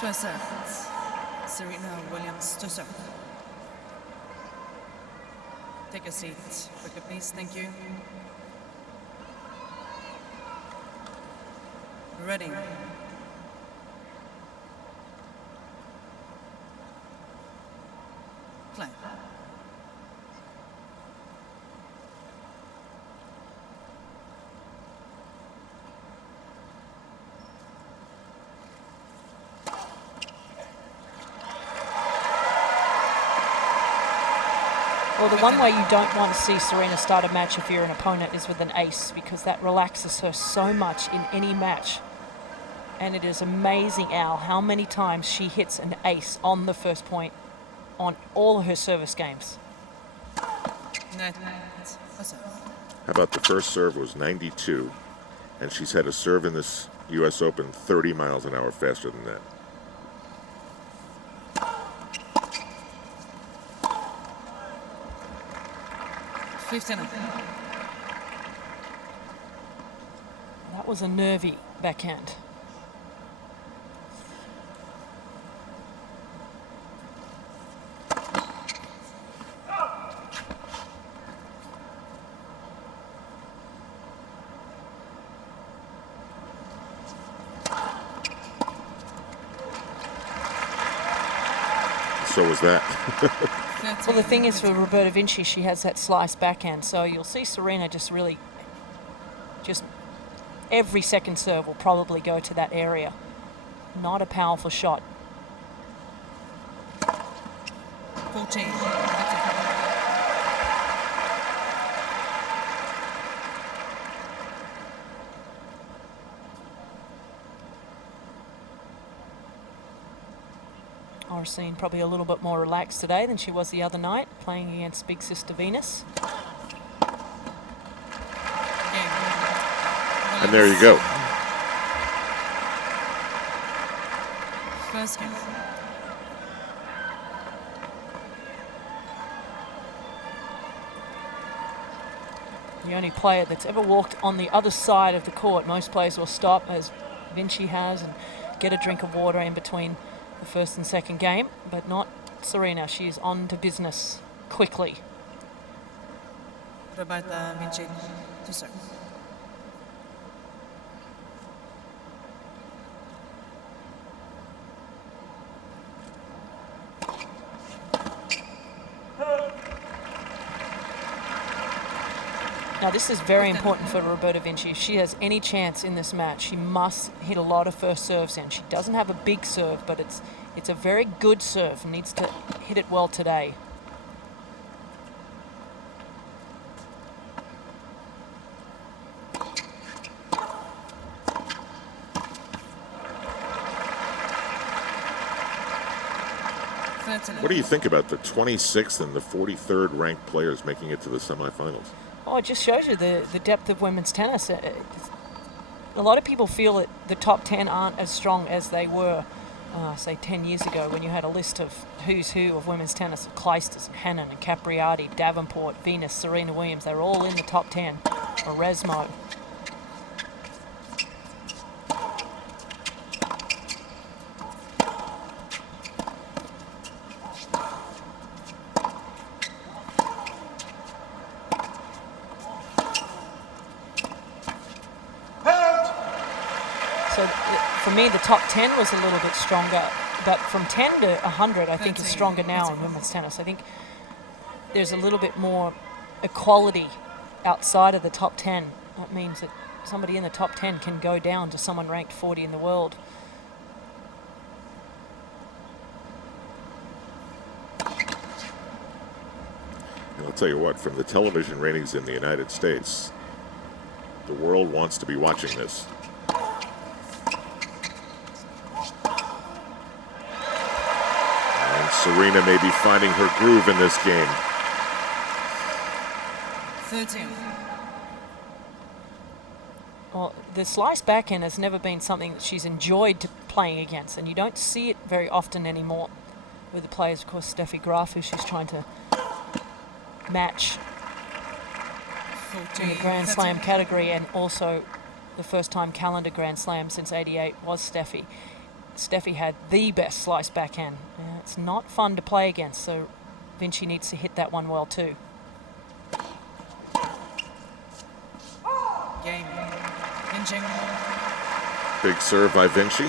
First set, Serena Williams to serve. Take a seat quickly, please. Thank you. Ready. Play. Well, the one way you don't want to see Serena start a match if you're an opponent is with an ace, because that relaxes her so much in any match. And it is amazing, Al, how many times she hits an ace on the first point on all of her service games. Net. How about the first serve was 92, and she's had a serve in this U.S. Open 30 miles an hour faster than that. That was a nervy backhand. So was that. Well, the thing is, for Roberta Vinci, she has that slice backhand, so you'll see Serena just every second serve will probably go to that area. Not a powerful shot. 14. Oracene probably a little bit more relaxed today than she was the other night, playing against Big Sister Venus. And there you go. First game. The only player that's ever walked on the other side of the court. Most players will stop, as Vinci has, and get a drink of water in between the first and second game, but not Serena. She's on to business quickly. Roberta Vinci to serve. Now this is very important for Roberta Vinci. If she has any chance in this match, she must hit a lot of first serves in. She doesn't have a big serve, but it's a very good serve and needs to hit it well today. What do you think about the 26th and the 43rd ranked players making it to the semifinals? Oh, it just shows you the depth of women's tennis. A lot of people feel that the top 10 aren't as strong as they were, say, 10 years ago, when you had a list of who's who of women's tennis, of Clijsters and Hannon and Capriati, Davenport, Venus, Serena Williams. They were all in the top 10, or Resmo. For me, the top 10 was a little bit stronger, but from 10 to 100, I think, is stronger now in women's tennis. I think there's a little bit more equality outside of the top 10. That means that somebody in the top 10 can go down to someone ranked 40 in the world. And I'll tell you what, from the television ratings in the United States, the world wants to be watching this. Serena may be finding her groove in this game. 13. Well, the slice backhand has never been something that she's enjoyed playing against, and you don't see it very often anymore with the players. Of course, Steffi Graf, who she's trying to match in the Grand Slam category, and also the first time calendar Grand Slam since '88 was Steffi. Steffi had the best slice backhand. It's not fun to play against, so Vinci needs to hit that one well too. Game. Hinging. Big serve by Vinci.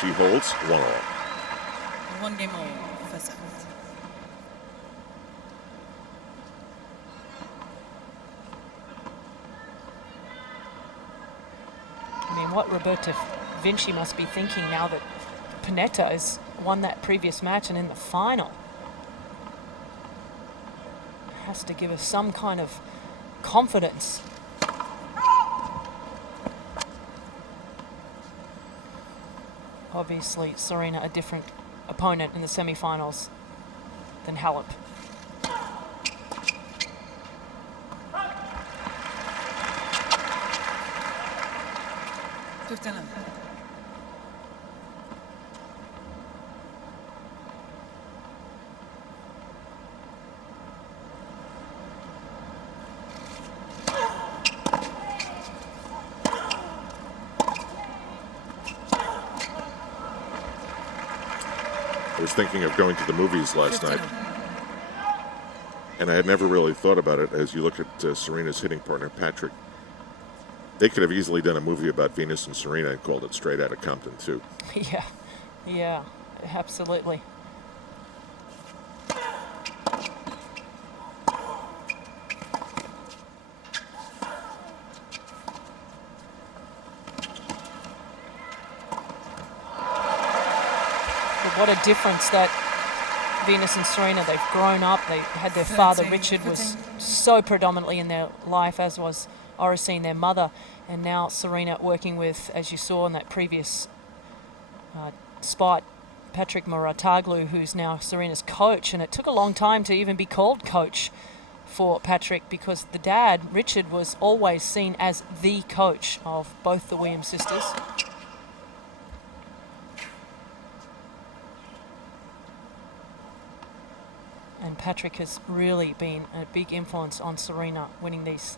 She holds 1-all. 1 game all. First set. I mean, what Roberta Vinci must be thinking now that Panetta has won that previous match and in the final. Has to give us some kind of confidence. Obviously, Serena a different opponent in the semi-finals than Halep. I was thinking of going to the movies last night, and I had never really thought about it. As you look at Serena's hitting partner, Patrick, they could have easily done a movie about Venus and Serena and called it Straight Outta Compton, too. Yeah, absolutely. What a difference that Venus and Serena, they've grown up, they had their father, Richard, was so predominantly in their life, as was Oracene, their mother, and now Serena working with, as you saw in that previous spot, Patrick Muratoglu, who's now Serena's coach, and it took a long time to even be called coach for Patrick because the dad, Richard, was always seen as the coach of both the Williams sisters. And Patrick has really been a big influence on Serena, winning these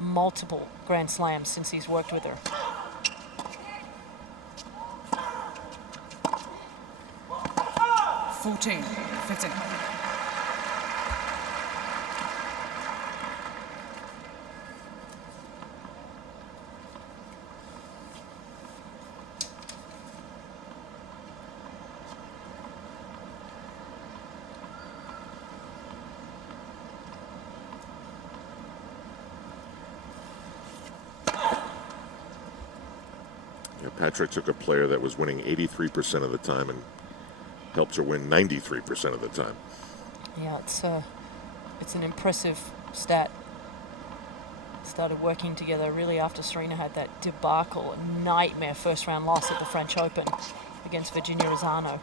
multiple Grand Slams since he's worked with her. $14, 15. Patrick took a player that was winning 83% of the time and helped her win 93% of the time. Yeah, it's an impressive stat. Started working together really after Serena had that debacle, a nightmare first round loss at the French Open against Virginia Rosano.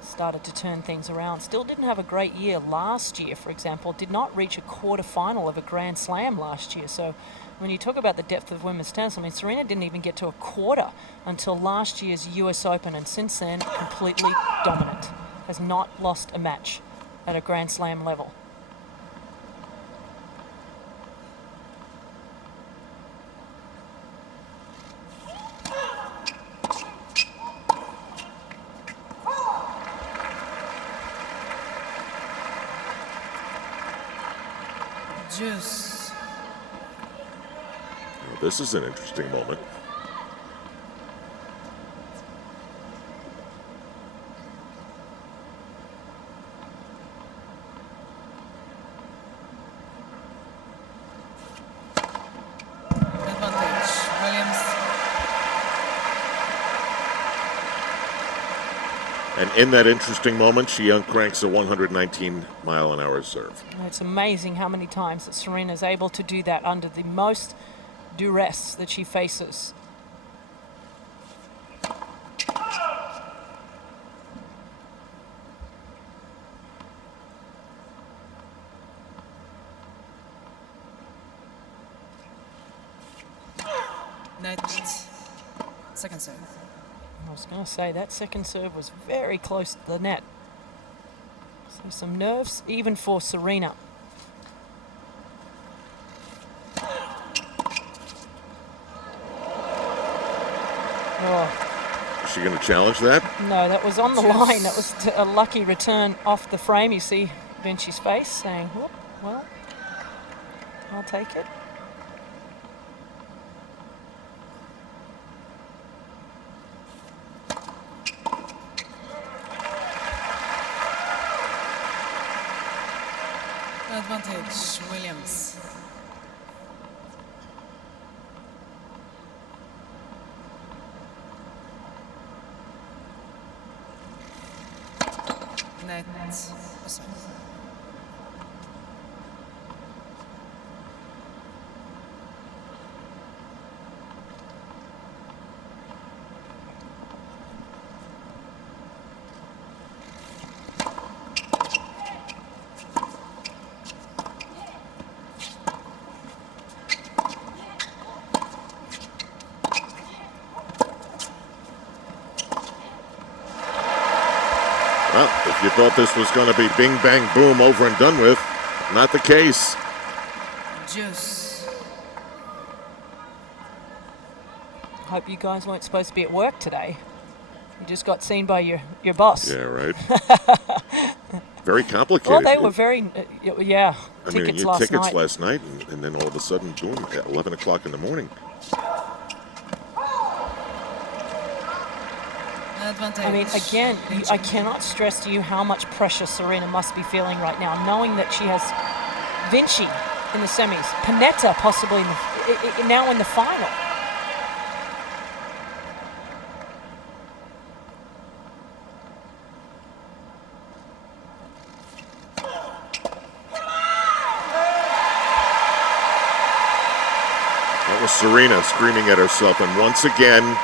Started to turn things around. Still didn't have a great year last year, for example. Did not reach a quarter-final of a Grand Slam last year. So when you talk about the depth of women's tennis, I mean, Serena didn't even get to a quarter until last year's US Open, and since then, completely dominant. Has not lost a match at a Grand Slam level. Juice. Well, this is an interesting moment. Advantage. Williams. And in that interesting moment, she uncranks a 119-mile-an-hour serve. It's amazing how many times that Serena is able to do that under the most duress that she faces. Net. Second serve. I was going to say, that second serve was very close to the net. So some nerves, even for Serena. Oh. Is she going to challenge that? No, that was on the line. That was a lucky return off the frame. You see Vinci's face saying, "Whoop, well, I'll take it." Advantage, Williams. Net. Oh, sorry. Well, if you thought this was going to be bing, bang, boom, over and done with, not the case. Juice. Hope you guys weren't supposed to be at work today. You just got seen by your boss. Yeah, right. Very complicated. Well, they were very, yeah, I mean, tickets you last tickets night. last night, and then all of a sudden, boom, at 11 o'clock in the morning. Advantage. I mean, again, I cannot stress to you how much pressure Serena must be feeling right now, knowing that she has Vinci in the semis, Panetta possibly now in the final. That was Serena screaming at herself, and once again,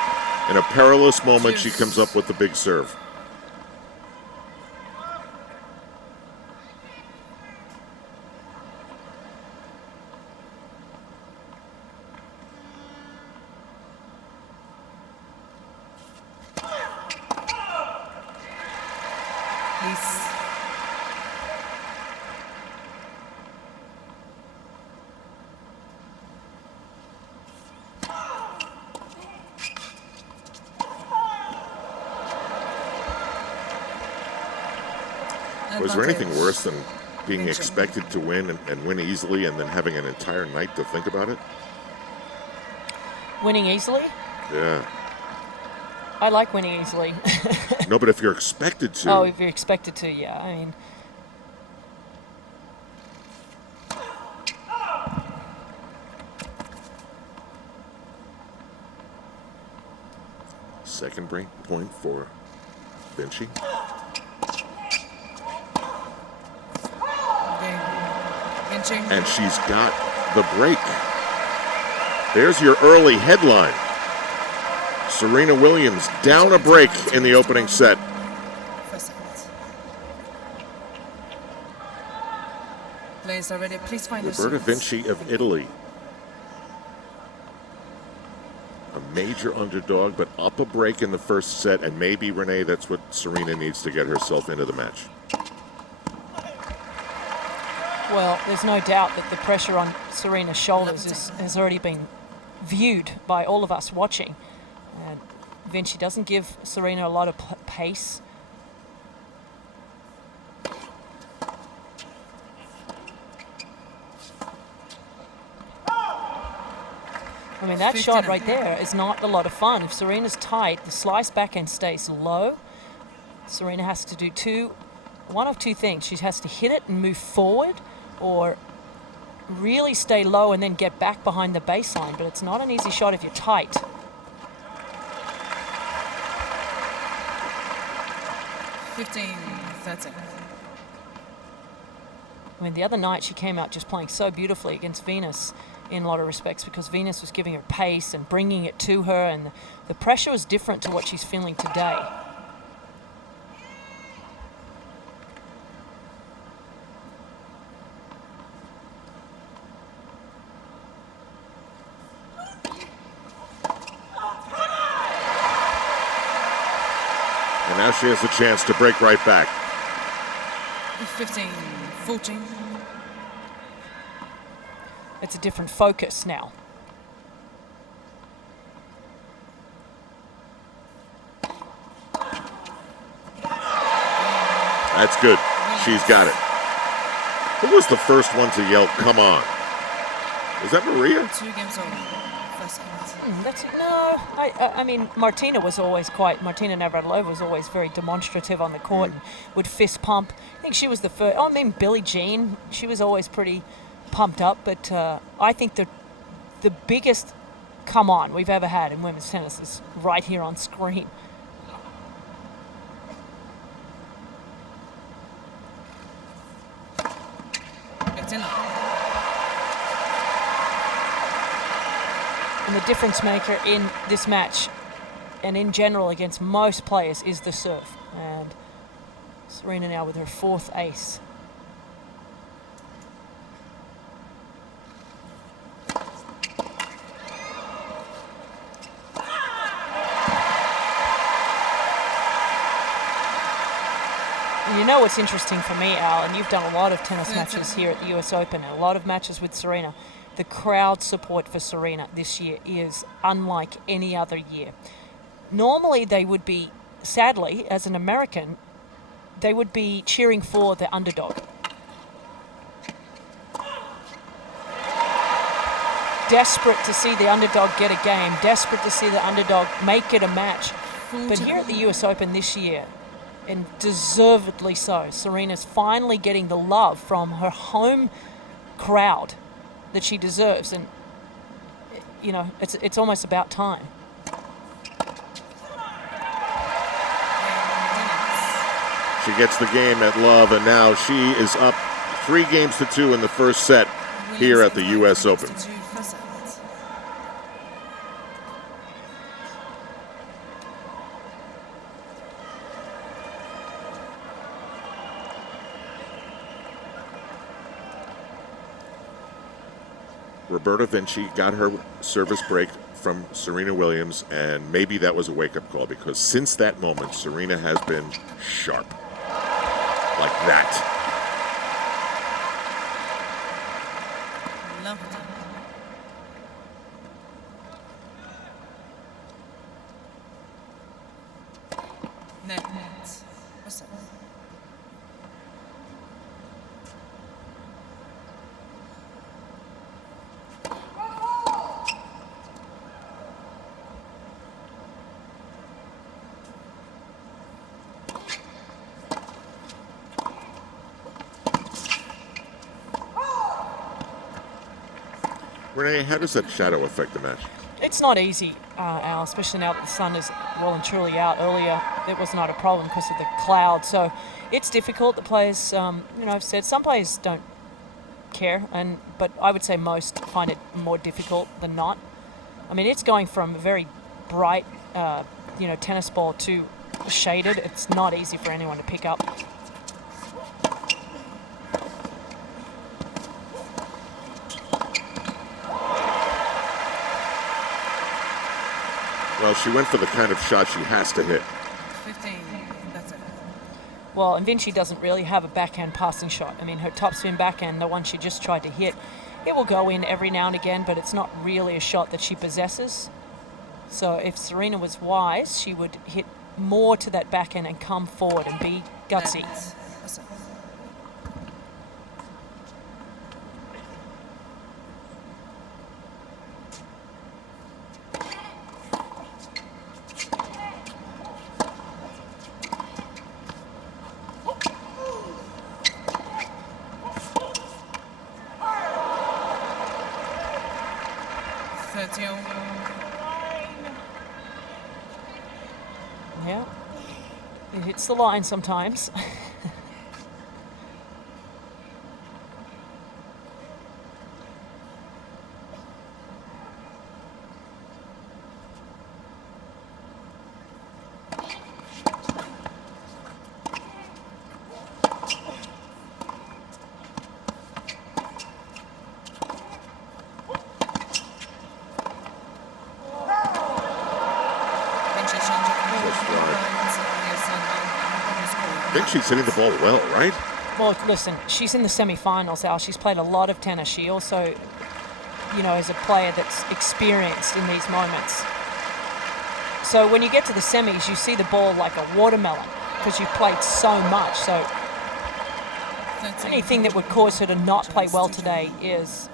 in a perilous moment, she comes up with the big serve. Please. Was there anything Advantage. worse than being Vinci. expected to win and win easily and then having an entire night to think about it? Winning easily? Yeah. I like winning easily. No, but if you're expected to. Oh, if you're expected to, yeah. I mean, Second break point for Vinci. Game. Vinci. And she's got the break. There's your early headline. Serena Williams down a break in the opening set. First set. Players are ready. Please find your Roberta seats. Vinci of Italy. A major underdog, but up a break in the first set, and maybe, Renee, that's what Serena needs to get herself into the match. well, there's no doubt that the pressure on Serena's shoulders has already been viewed by all of us watching. And Vinci doesn't give Serena a lot of pace. I mean, that shot right there is not a lot of fun. If Serena's tight, the slice backhand stays low. Serena has to do one of two things. She has to hit it and move forward, or really stay low and then get back behind the baseline. But it's not an easy shot if you're tight. That's it. I mean, the other night she came out just playing so beautifully against Venus in a lot of respects, because Venus was giving her pace and bringing it to her, and the pressure was different to what she's feeling today. she has a chance to break right back. 15-14. It's a different focus now. That's good. She's got it. Who was the first one to yell, "Come on"? Was that Maria? 2 games over. First set. I mean, Martina Navratilova was always very demonstrative on the court and would fist pump. I think she was the first. Oh, I mean, Billie Jean, she was always pretty pumped up. But I think the biggest come on we've ever had in women's tennis is right here on screen. It's in. And the difference maker in this match and in general against most players is the serve. And Serena now with her 4th ace. And you know what's interesting for me, Al, and you've done a lot of tennis matches here at the US Open and a lot of matches with Serena. The crowd support for Serena this year is unlike any other year. Normally they would be, sadly, as an American, they would be cheering for the underdog. Desperate to see the underdog get a game, desperate to see the underdog make it a match. But here at the US Open this year, and deservedly so, Serena's finally getting the love from her home crowd that she deserves, and you know, it's almost about time. She gets the game at love, and now she is up 3-2 in the first set here at the US Open. Roberta Vinci got her service break from Serena Williams, and maybe that was a wake-up call, because since that moment, Serena has been sharp. Like that. Love it. Net. What's up? Renee, how does that shadow affect the match? It's not easy, Al, especially now that the sun is well and truly out. Earlier, it was not a problem because of the cloud. So it's difficult. The players, I've said some players don't care, but I would say most find it more difficult than not. I mean, it's going from a very bright, tennis ball to shaded. It's not easy for anyone to pick up. Well, she went for the kind of shot she has to hit. 15. That's it. Well, and Vinci doesn't really have a backhand passing shot. I mean, her topspin backhand, the one she just tried to hit, it will go in every now and again, but it's not really a shot that she possesses. So if Serena was wise, she would hit more to that backhand and come forward and be gutsy. What's up? Yeah, it hits the line sometimes. Vinci's hitting the ball well, right? Well, listen, she's in the semi-finals, Al. She's played a lot of tennis. She also, is a player that's experienced in these moments. So when you get to the semis, you see the ball like a watermelon because you've played so much. So anything that would cause her to not play well today is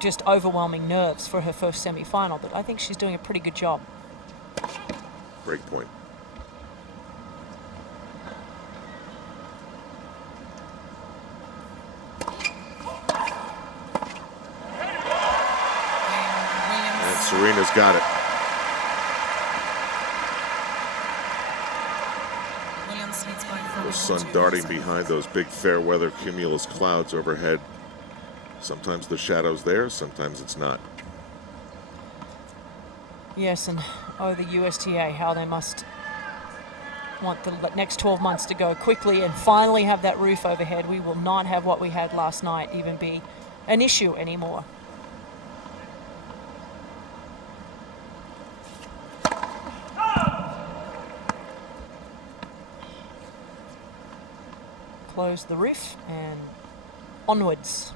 just overwhelming nerves for her first semi-final. But I think she's doing a pretty good job. Break point. And Serena's got it. The sun darting behind those big fair weather cumulus clouds overhead. Sometimes the shadow's there, sometimes it's not. Yes, and the USTA, how they must want the next 12 months to go quickly and finally have that roof overhead. We will not have what we had last night even be an issue anymore. Close the roof and onwards.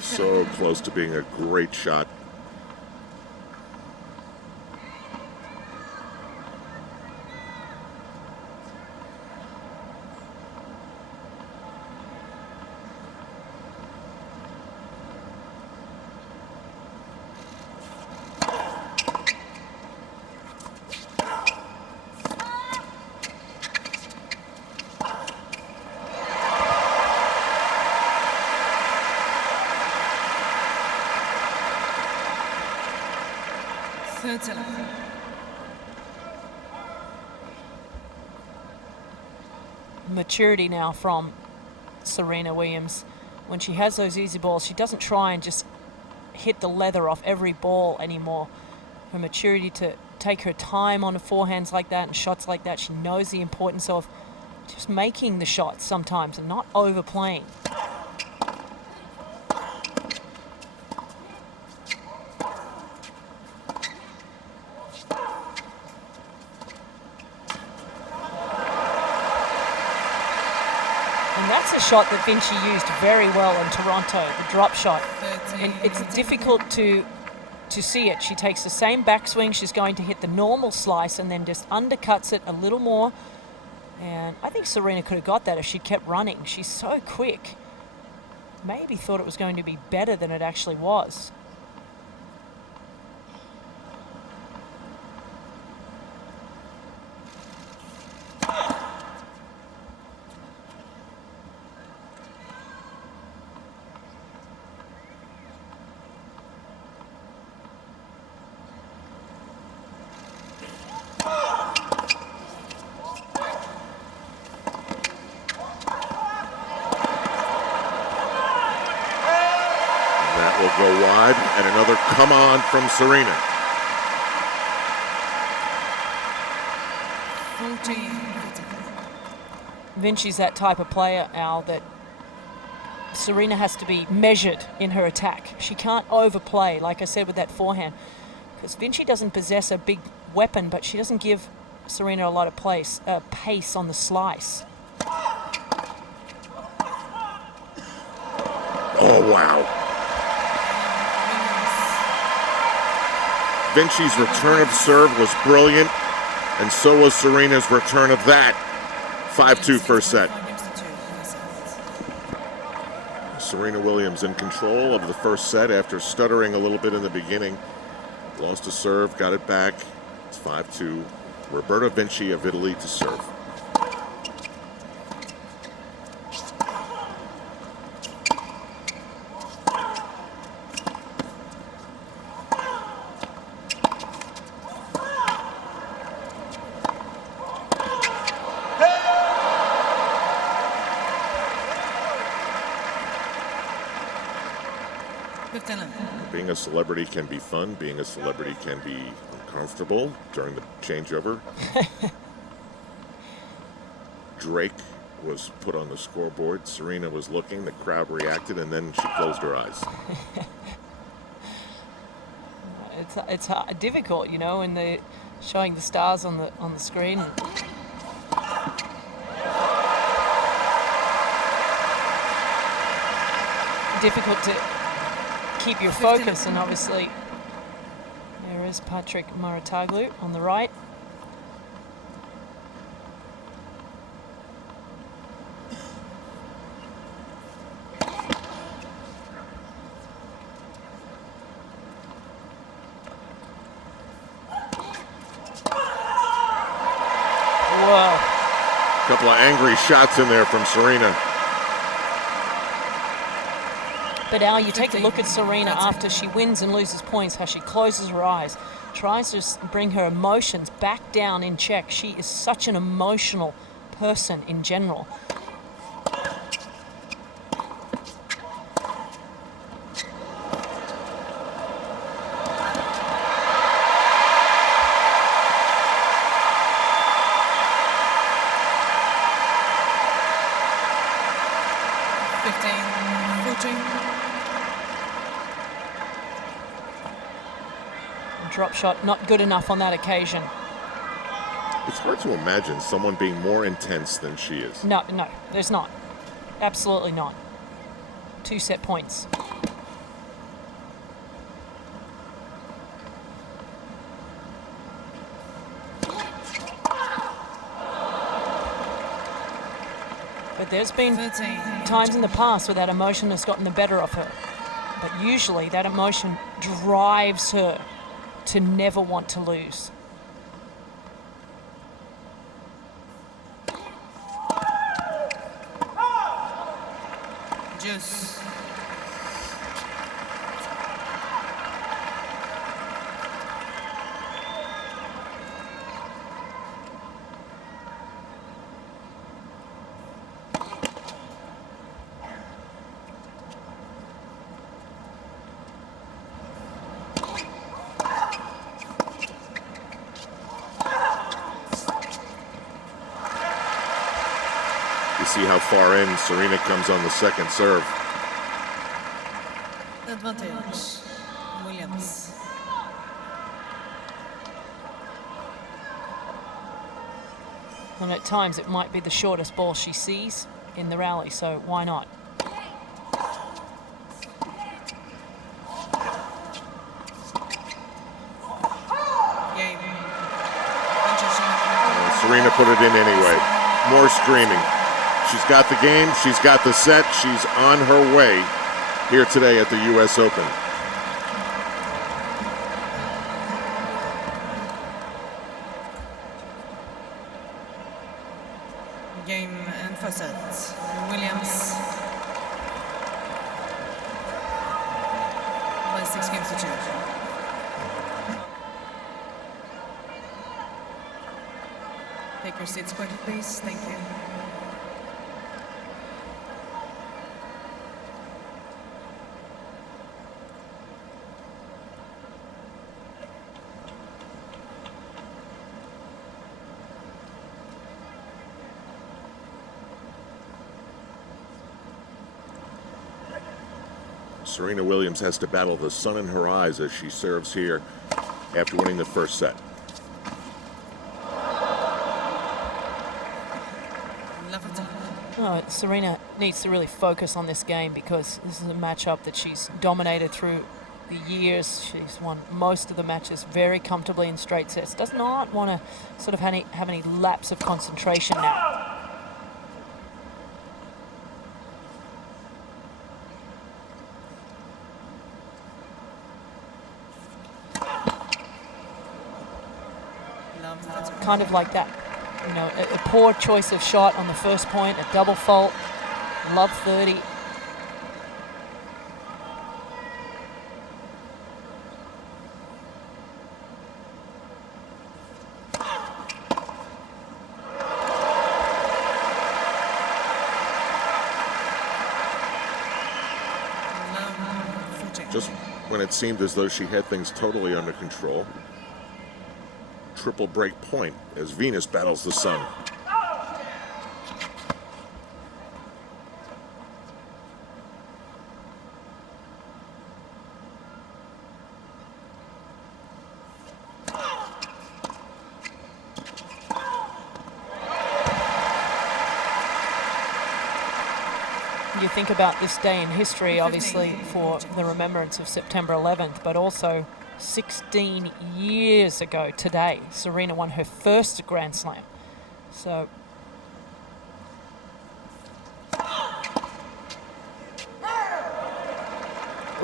So close to being a great shot. Maturity now from Serena Williams. When she has those easy balls, she doesn't try and just hit the leather off every ball anymore. Her maturity to take her time on the forehands like that and shots like that. She knows the importance of just making the shots sometimes and not overplaying. That's a shot that Vinci used very well in Toronto, the drop shot. And it's difficult to see it. She takes the same backswing. She's going to hit the normal slice and then just undercuts it a little more. And I think Serena could have got that if she kept running. She's so quick. Maybe thought it was going to be better than it actually was. Go wide, and another come on from Serena. 14. Vinci's that type of player, Al, that Serena has to be measured in her attack. She can't overplay, like I said, with that forehand. Because Vinci doesn't possess a big weapon, but she doesn't give Serena a lot of pace on the slice. Oh, wow. Vinci's return of serve was brilliant, and so was Serena's return of that. 5-2 first set. Serena Williams in control of the first set after stuttering a little bit in the beginning. Lost a serve, got it back. It's 5-2. Roberta Vinci of Italy to serve. Being a celebrity can be fun. Being a celebrity can be uncomfortable during the changeover. Drake was put on the scoreboard. Serena was looking, the crowd reacted, and then she closed her eyes. It's difficult, you know, when they're showing the stars on the screen. Difficult to keep your focus, and obviously there is Patrick Mouratoglou on the right. Whoa. A couple of angry shots in there from Serena. But now you take a look at Serena after she wins and loses points, how she closes her eyes, tries to just bring her emotions back down in check. She is such an emotional person in general. Drop shot not good enough on that occasion. It's hard to imagine someone being more intense than she is. No, there's not. Absolutely not. 2 set points. But there's been times in the past where that emotion has gotten the better of her. But usually that emotion drives her to never want to lose. Juice. You see how far in Serena comes on the second serve. Advantage. Williams. And at times it might be the shortest ball she sees in the rally, so why not? Game. Serena put it in anyway. More screaming. She's got the game. She's got the set. She's on her way here today at the U.S. Open. Game and first set. Williams. By 6 games to 2. Take your seats quickly, please. Thank you. Serena Williams has to battle the sun in her eyes as she serves here after winning the first set. Oh, Serena needs to really focus on this game because this is a matchup that she's dominated through the years. She's won most of the matches very comfortably in straight sets. Does not want to sort of have any lapse of concentration now. Kind of like that, you know, a poor choice of shot on the first point, a double fault, love 30. Just when it seemed as though she had things totally under control. Triple break point as Venus battles the sun. You think about this day in history, obviously, for the remembrance of September 11th, but also 16 years ago today, Serena won her first Grand Slam. So,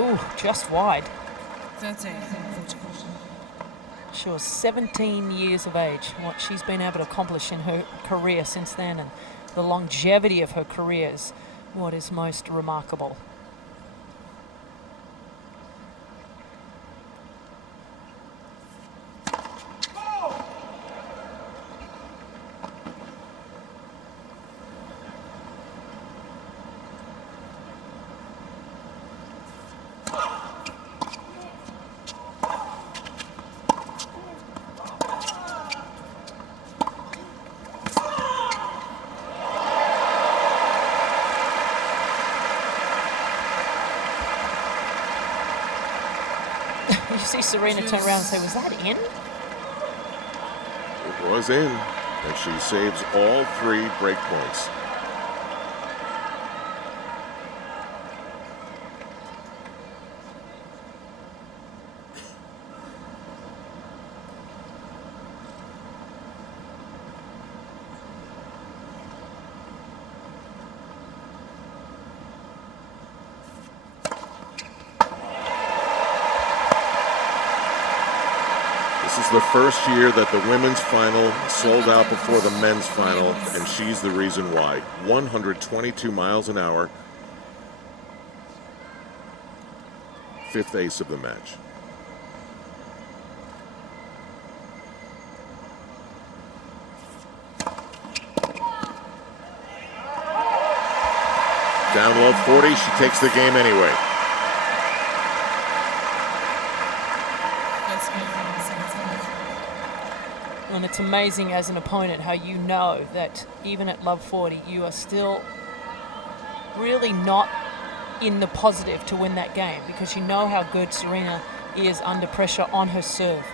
ooh, just wide. 13, 14. She was 17 years of age. What she's been able to accomplish in her career since then, and the longevity of her career is what is most remarkable. You see Serena turn around and say, was that in? It was in, and she saves all 3 break points. This is the first year that the women's final sold out before the men's final, and she's the reason why. 122 miles an hour. 5th ace of the match. Down low 40, she takes the game anyway. And it's amazing as an opponent how you know that even at love 40, you are still really not in the positive to win that game, because you know how good Serena is under pressure on her serve.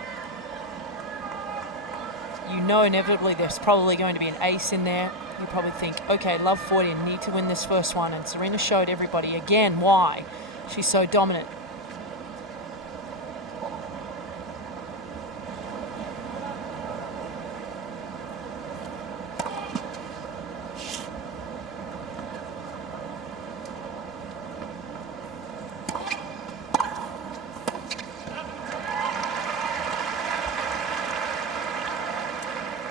You know inevitably there's probably going to be an ace in there. You probably think, okay, love 40, I need to win this first one. And Serena showed everybody again why she's so dominant.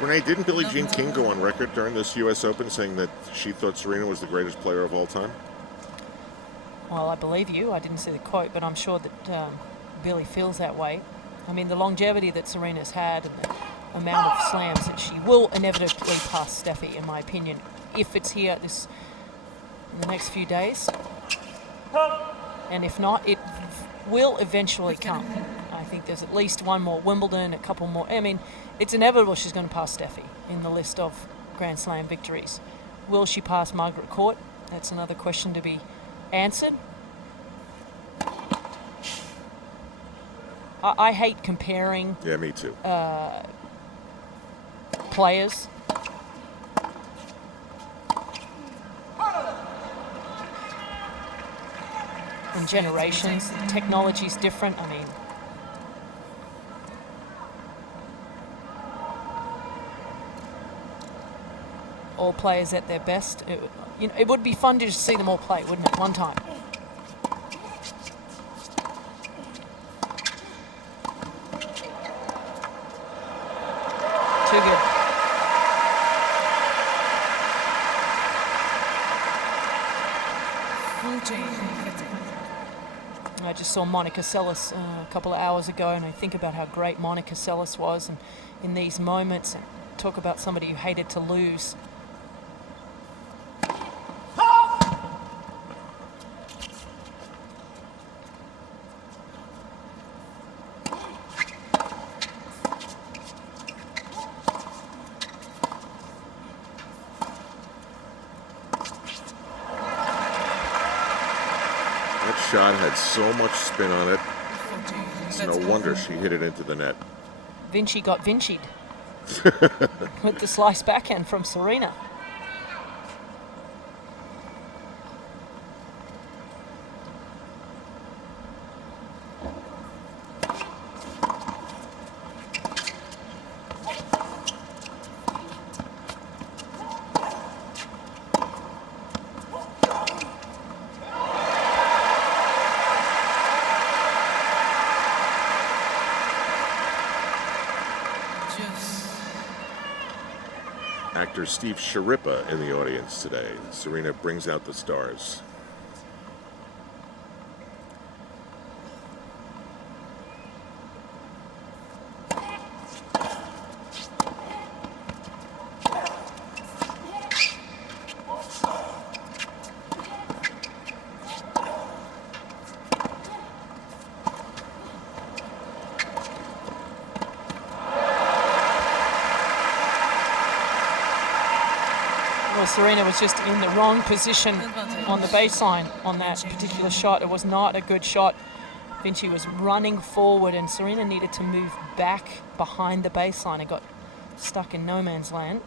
Renee, didn't Billie Jean King go on record during this U.S. Open saying that she thought Serena was the greatest player of all time? Well, I believe you. I didn't see the quote, but I'm sure that Billie feels that way. I mean, the longevity that Serena's had and the amount of slams that she will inevitably pass Steffi, in my opinion, if it's here in the next few days. And if not, it will eventually come. I think there's at least one more Wimbledon, a couple more. I mean, it's inevitable she's going to pass Steffi in the list of Grand Slam victories. Will she pass Margaret Court? That's another question to be answered. I hate comparing. Yeah, me too. Players. And generations. Technology's different. I mean, all players at their best. It would be fun to just see them all play, wouldn't it? One time. Too good. I just saw Monica Seles a couple of hours ago, and I think about how great Monica Seles was, and in these moments, and talk about somebody who hated to lose. Shot had so much spin on it. It's no wonder she hit it into the net. Vinci got Vinci'd with the slice backhand from Serena. Dr. Steve Sharippa in the audience today. Serena brings out the stars. Well, Serena was just in the wrong position on the baseline on that particular shot. It was not a good shot. Vinci was running forward and Serena needed to move back behind the baseline and got stuck in no man's land.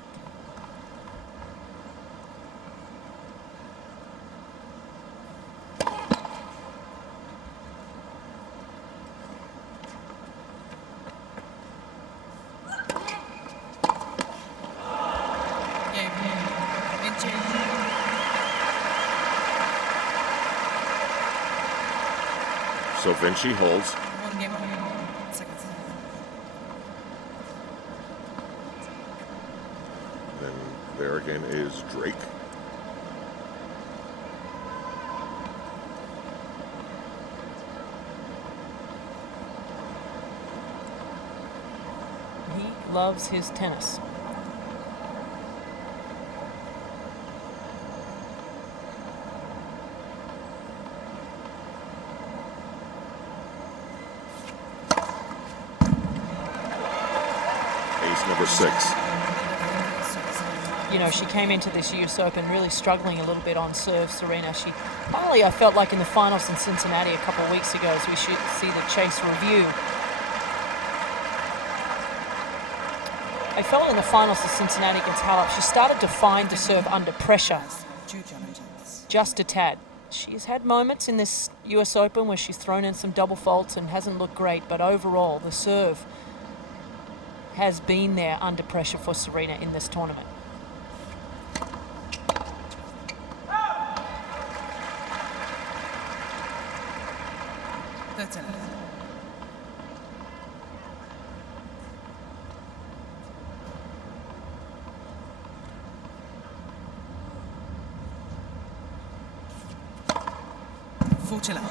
So Vinci holds. One game. Second set. Then there again is Drake. He loves his tennis. Number 6. You know, she came into this US Open really struggling a little bit on serve, Serena. She finally, I felt like in the finals in Cincinnati a couple of weeks ago, as we should see the chase review. I felt in the finals of Cincinnati against Halep, she started to find the serve under pressure, Two challenges. just a tad. She's had moments in this US Open where she's thrown in some double faults and hasn't looked great, but overall, the serve has been there under pressure for Serena in this tournament. That's it. Fortuna.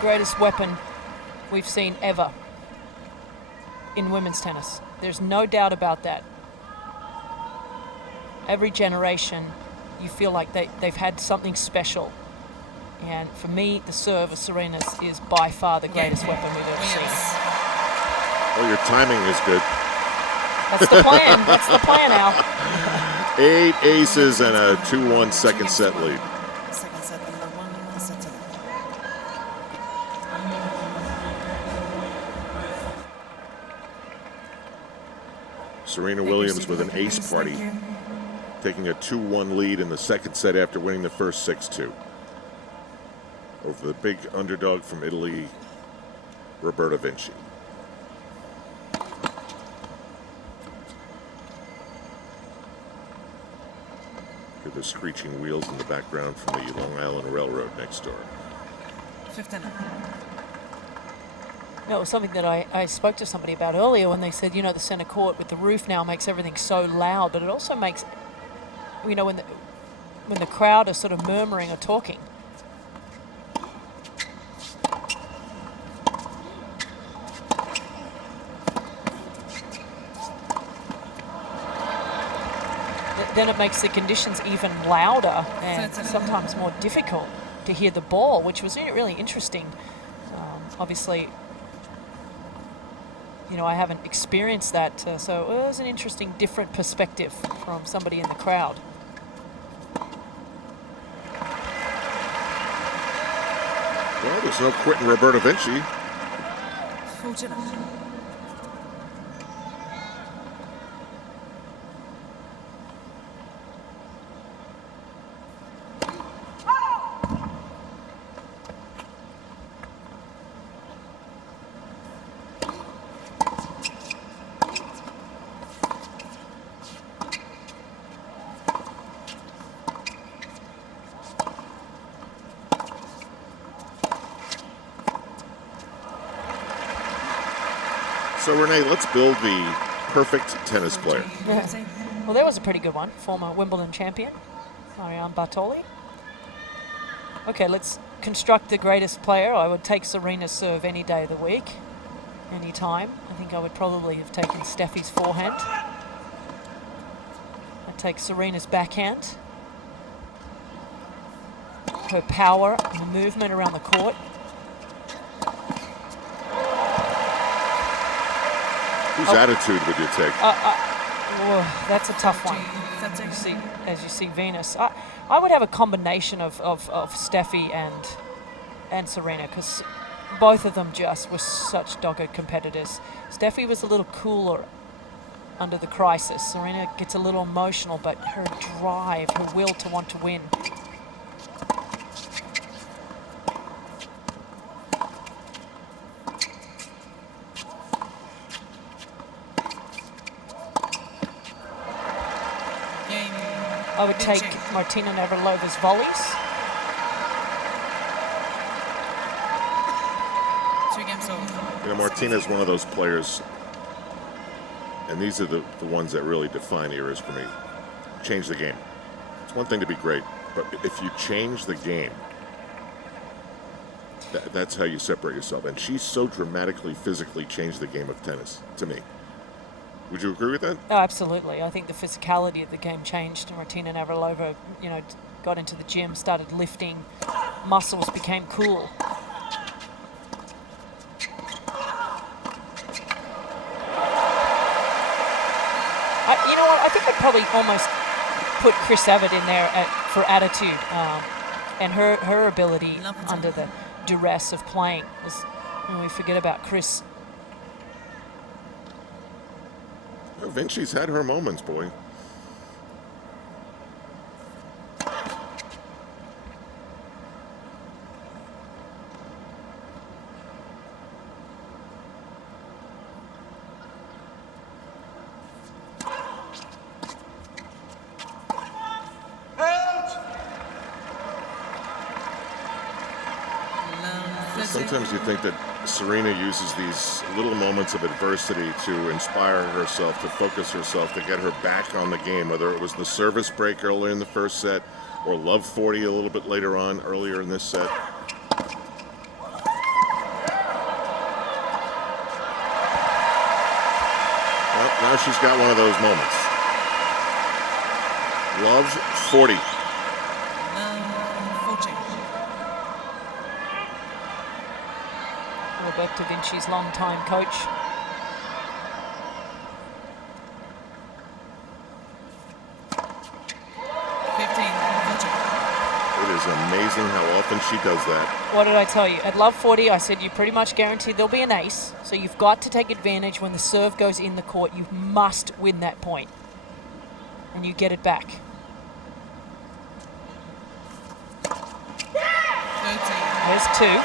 Greatest weapon we've seen ever in women's tennis. There's no doubt about that. Every generation, you feel like they've had something special. And for me, the serve of Serena's is by far the greatest weapon we've ever seen. Well, your timing is good. That's the plan. That's the plan, Al. 8 aces and a 2-1 second set lead. Second set, number 1, set to Serena Williams with an ace party, taking a 2-1 lead in the second set after winning the first 6-2 over the big underdog from Italy, Roberta Vinci. Hear the screeching wheels in the background from the Long Island Railroad next door. 15. That was something that I spoke to somebody about earlier when they said, you know, the center court with the roof now makes everything so loud, but it also makes, you know, when the crowd are sort of murmuring or talking. Then it makes the conditions even louder and sometimes more difficult to hear the ball, which was really interesting. Obviously, you know, I haven't experienced that, so it was an interesting, different perspective from somebody in the crowd. Well, there's no quitting Roberta Vinci. Fortuna. So, Renee, let's build the perfect tennis player. Well, that was a pretty good one. Former Wimbledon champion, Marianne Bartoli. Okay, let's construct the greatest player. I would take Serena's serve any day of the week, any time. I think I would probably have taken Steffi's forehand. I'd take Serena's backhand. Her power and the movement around the court. Whose attitude would you take? That's a tough one. As you see Venus. I would have a combination of Steffi and Serena, because both of them just were such dogged competitors. Steffi was a little cooler under the crisis. Serena gets a little emotional, but her drive, her will to want to win. I would take Martina Navralovas volleys. 2 games over. You know, Martina's one of those players, and these are the ones that really define eras for me. Change the game. It's one thing to be great, but if you change the game, that's how you separate yourself. And she's so dramatically, physically changed the game of tennis, to me. Would you agree with that? Oh, absolutely. I think the physicality of the game changed. Martina Navratilova, got into the gym, started lifting, muscles became cool. I think I'd probably almost put Chris Evert in there for attitude and her ability under the duress of playing. We forget about Chris. Vinci's had her moments, boy. Sometimes you think that Serena uses these little moments of adversity to inspire herself, to focus herself, to get her back on the game, whether it was the service break earlier in the first set or love 40 a little bit later on, earlier in this set. Well, now she's got one of those moments. Love 40. Roberta Vinci's longtime coach. It is amazing how often she does that. What did I tell you? At love 40, I said you pretty much guaranteed there'll be an ace. So you've got to take advantage when the serve goes in the court. You must win that point. And you get it back. 13. There's 2. 14.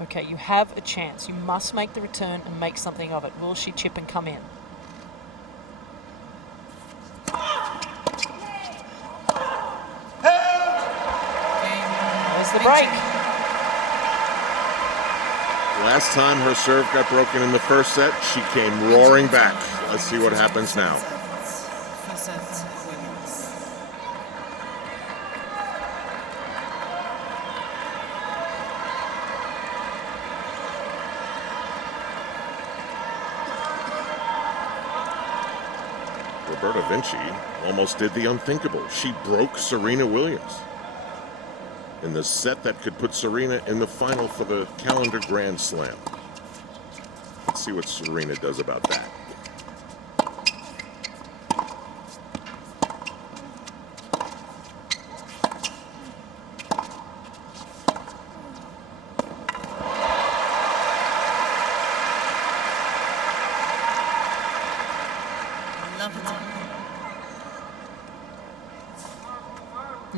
Okay, you have a chance. You must make the return and make something of it. Will she chip and come in? There's the break. Last time her serve got broken in the first set, she came roaring back. Let's see what happens now. First set, Williams. Roberta Vinci almost did the unthinkable. She broke Serena Williams in the set that could put Serena in the final for the calendar Grand Slam. Let's see what Serena does about that.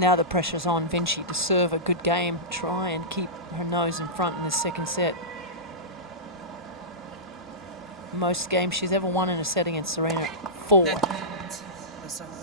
Now the pressure's on Vinci to serve a good game, try and keep her nose in front in this second set. Most games she's ever won in a set against Serena, 4. Net point. The second.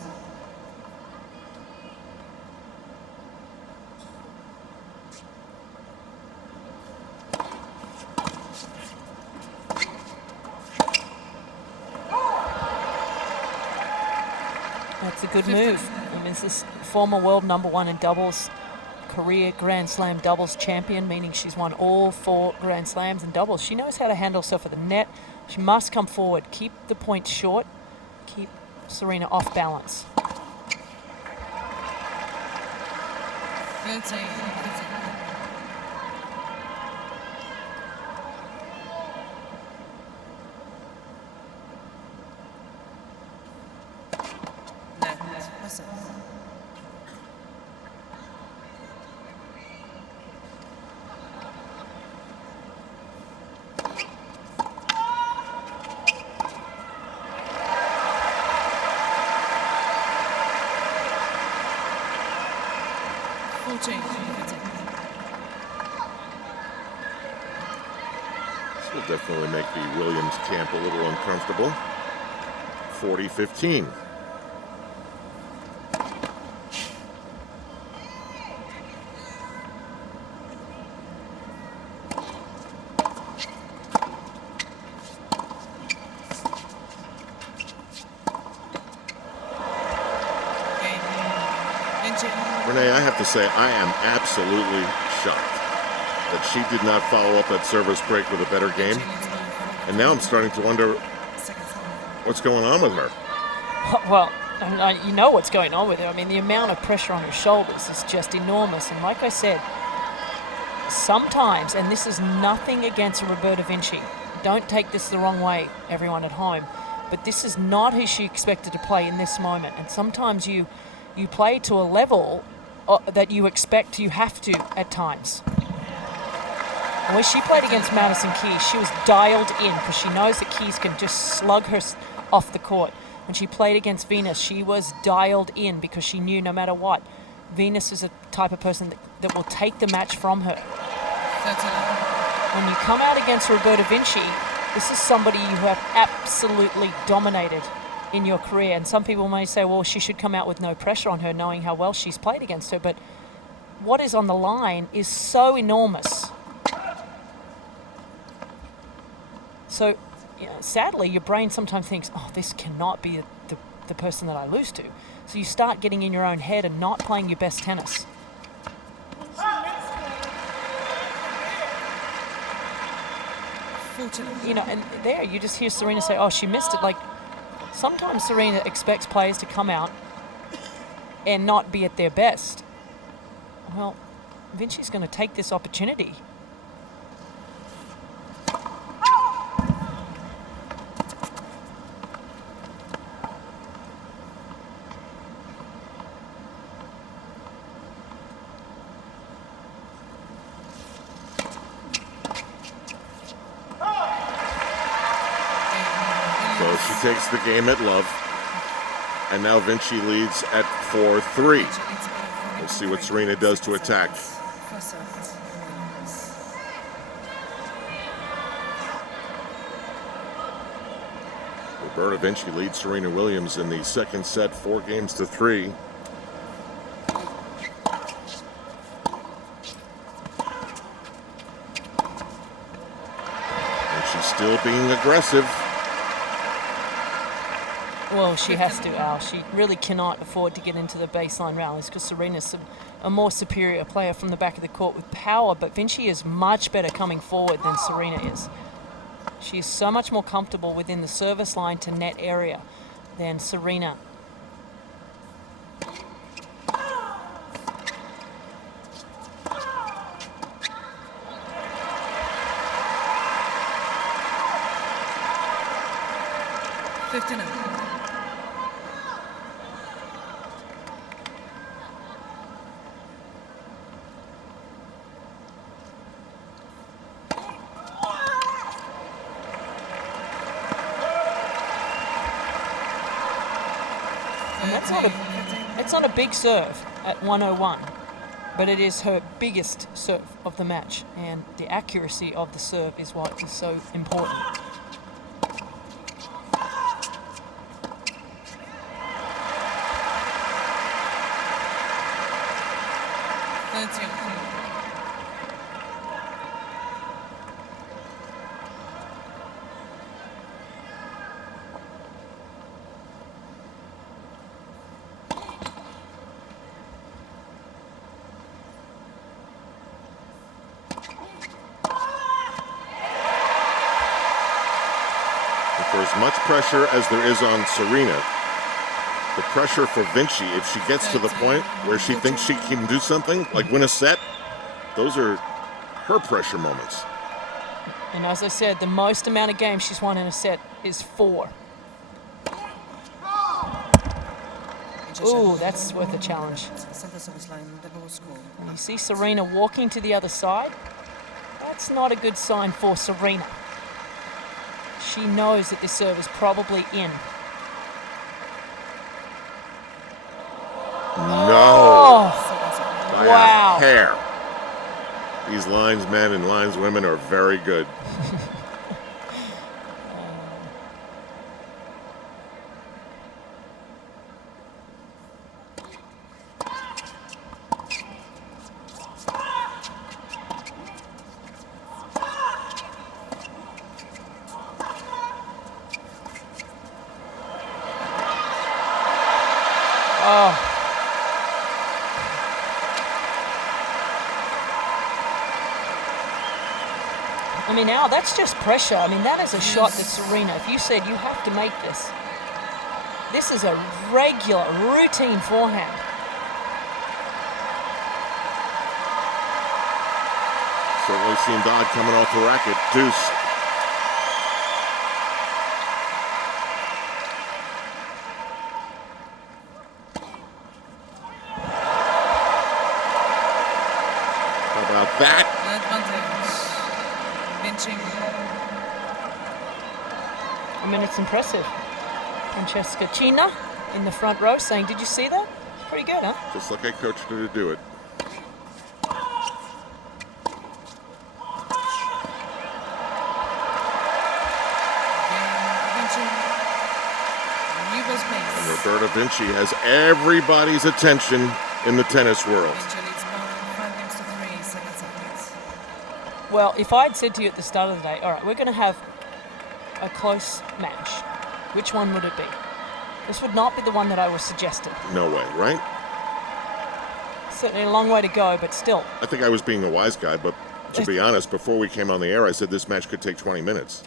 That's a good move. I mean, this former world #1 in doubles, career Grand Slam doubles champion, meaning she's won all 4 Grand Slams in doubles. She knows how to handle herself at the net. She must come forward, keep the points short, keep Serena off balance. 13. Net. What's up? This will definitely make the Williams camp a little uncomfortable. 40-15. Renee, I have to say, I am absolutely shocked that she did not follow up that service break with a better game. And now I'm starting to wonder what's going on with her. Well, you know what's going on with her. I mean, the amount of pressure on her shoulders is just enormous. And like I said, sometimes, and this is nothing against Roberta Vinci, don't take this the wrong way, everyone at home, but this is not who she expected to play in this moment. And sometimes you play to a level that you expect you have to at times. And when she played against Madison Keys, she was dialed in because she knows that Keys can just slug her off the court. When she played against Venus, she was dialed in because she knew no matter what, Venus is a type of person that will take the match from her. 13. When you come out against Roberta Vinci, this is somebody you have absolutely dominated in your career. And some people may say, well, she should come out with no pressure on her knowing how well she's played against her. But what is on the line is so enormous. So, sadly, your brain sometimes thinks, oh, this cannot be the person that I lose to. So you start getting in your own head and not playing your best tennis. And there you just hear Serena say, oh, she missed it. Like, sometimes Serena expects players to come out and not be at their best. Well, Vinci's going to take this opportunity. Takes the game at love, and now Vinci leads at 4-3. We'll see what Serena does to attack. Roberta Vinci leads Serena Williams in the second set, 4-3. And she's still being aggressive. Well, she has to, Al. She really cannot afford to get into the baseline rallies because Serena's a more superior player from the back of the court with power, but Vinci is much better coming forward than Serena is. She's so much more comfortable within the service line to net area than Serena. it's not a big serve at 101, but it is her biggest serve of the match, and the accuracy of the serve is what is so important. For as much pressure as there is on Serena, the pressure for Vinci, if she gets to the point where she thinks she can do something, like win a set, those are her pressure moments. And as I said, the most amount of games she's won in a set is 4. Ooh, that's worth a challenge. And you see Serena walking to the other side. That's not a good sign for Serena. She knows that this serve is probably in. No! Oh, By wow. a hair. These linesmen and lineswomen are very good. I mean, now that's just pressure. I mean, that is a shot that Serena, if you said you have to make this, this is a regular, routine forehand. Certainly seen Dodd coming off the racket. Deuce. How about that? Advantage. Vinci. I mean, it's impressive. Francesca Cina in the front row saying, did you see that? It's pretty good, huh? Just like I coached her to do it. And Roberta Vinci has everybody's attention in the tennis world. Well, if I'd said to you at the start of the day, all right, we're going to have a close match, which one would it be? This would not be the one that I was suggesting. No way, right? Certainly a long way to go, but still. I think I was being the wise guy, but to be honest, before we came on the air, I said this match could take 20 minutes.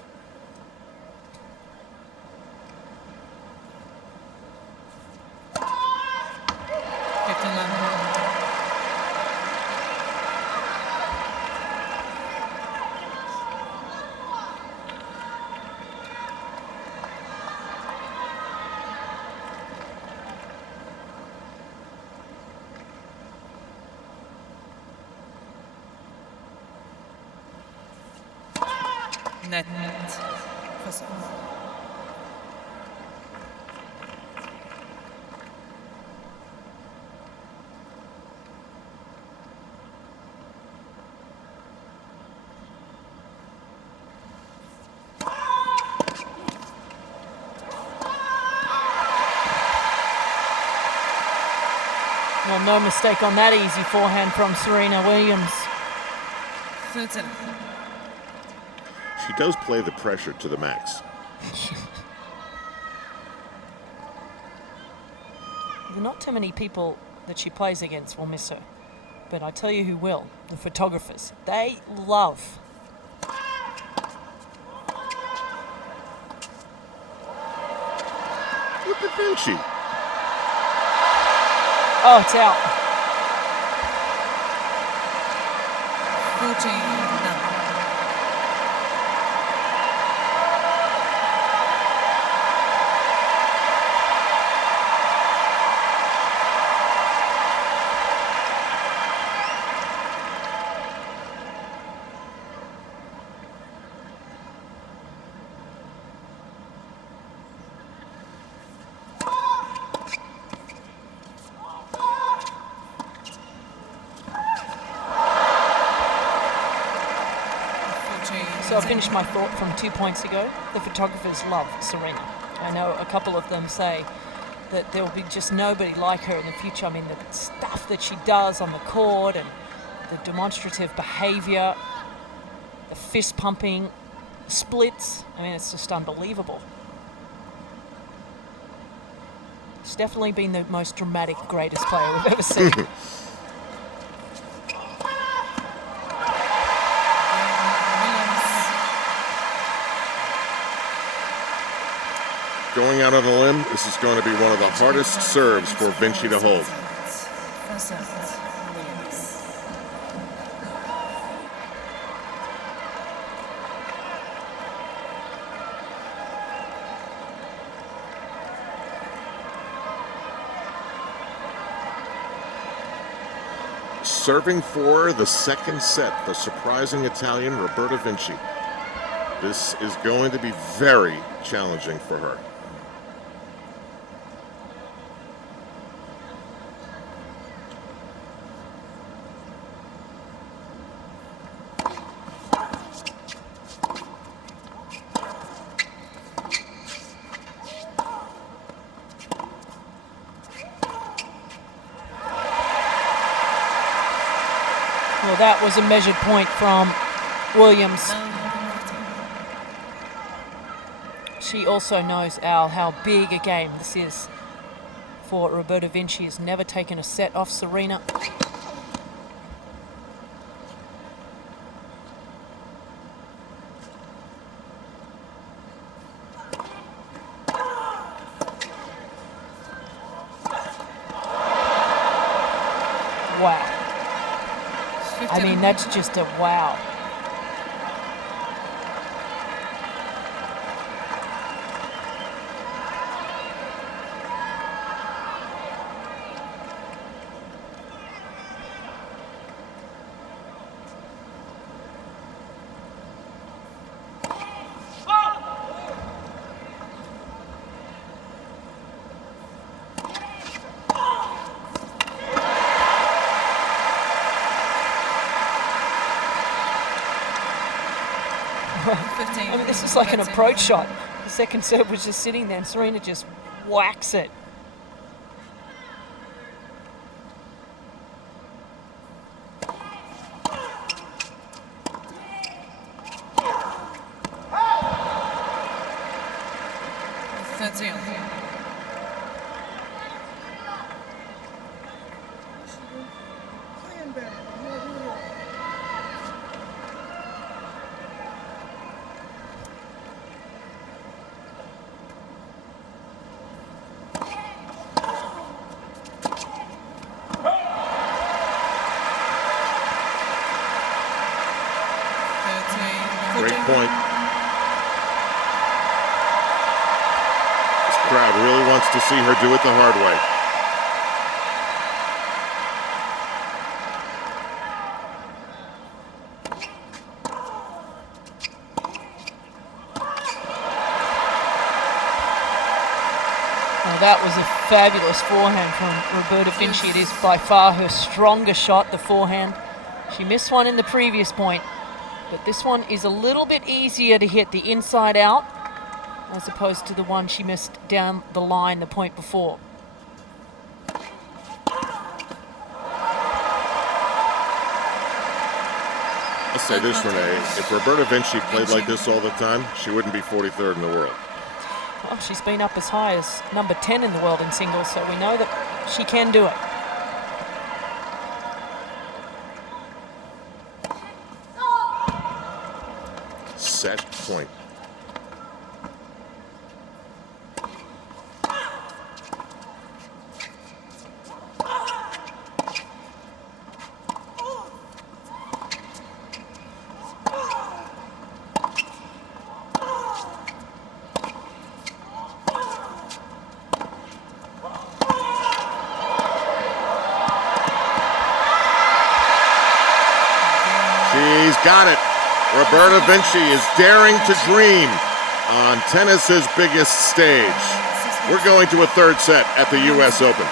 Net. Well, no mistake on that easy forehand from Serena Williams. 13. She does play the pressure to the max. There are not too many people that she plays against will miss her. But I tell you who will, the photographers. They love. Look at Vinci. Oh, it's out. 14. No. So I finished my thought from 2 points ago. The photographers love Serena. I know a couple of them say that there will be just nobody like her in the future. I mean, the stuff that she does on the court and the demonstrative behaviour, the fist pumping, splits. I mean, it's just unbelievable. It's definitely been the most dramatic, greatest player we've ever seen. Going out on a limb, this is going to be one of the hardest serves for Vinci to hold. First set, Williams. Serving for the second set, the surprising Italian Roberta Vinci. This is going to be very challenging for her. Well, that was a measured point from Williams. She also knows, Al, how big a game this is for Roberta Vinci. Has never taken a set off Serena. Wow. I mean, that's just a wow. I mean, this is like an approach shot. The second serve was just sitting there and Serena just whacks it. Great point. This crowd really wants to see her do it the hard way. Well, that was a fabulous forehand from Roberta Vinci. It is by far her strongest shot, the forehand. She missed one in the previous point, but this one is a little bit easier to hit the inside out as opposed to the one she missed down the line the point before. I'll say this, Renee, if Roberta Vinci played like this all the time, she wouldn't be 43rd in the world. Well, she's been up as high as number 10 in the world in singles, so we know that she can do it. Set point. She's got it. Roberta Vinci is daring to dream on tennis's biggest stage. We're going to a third set at the U.S. Open.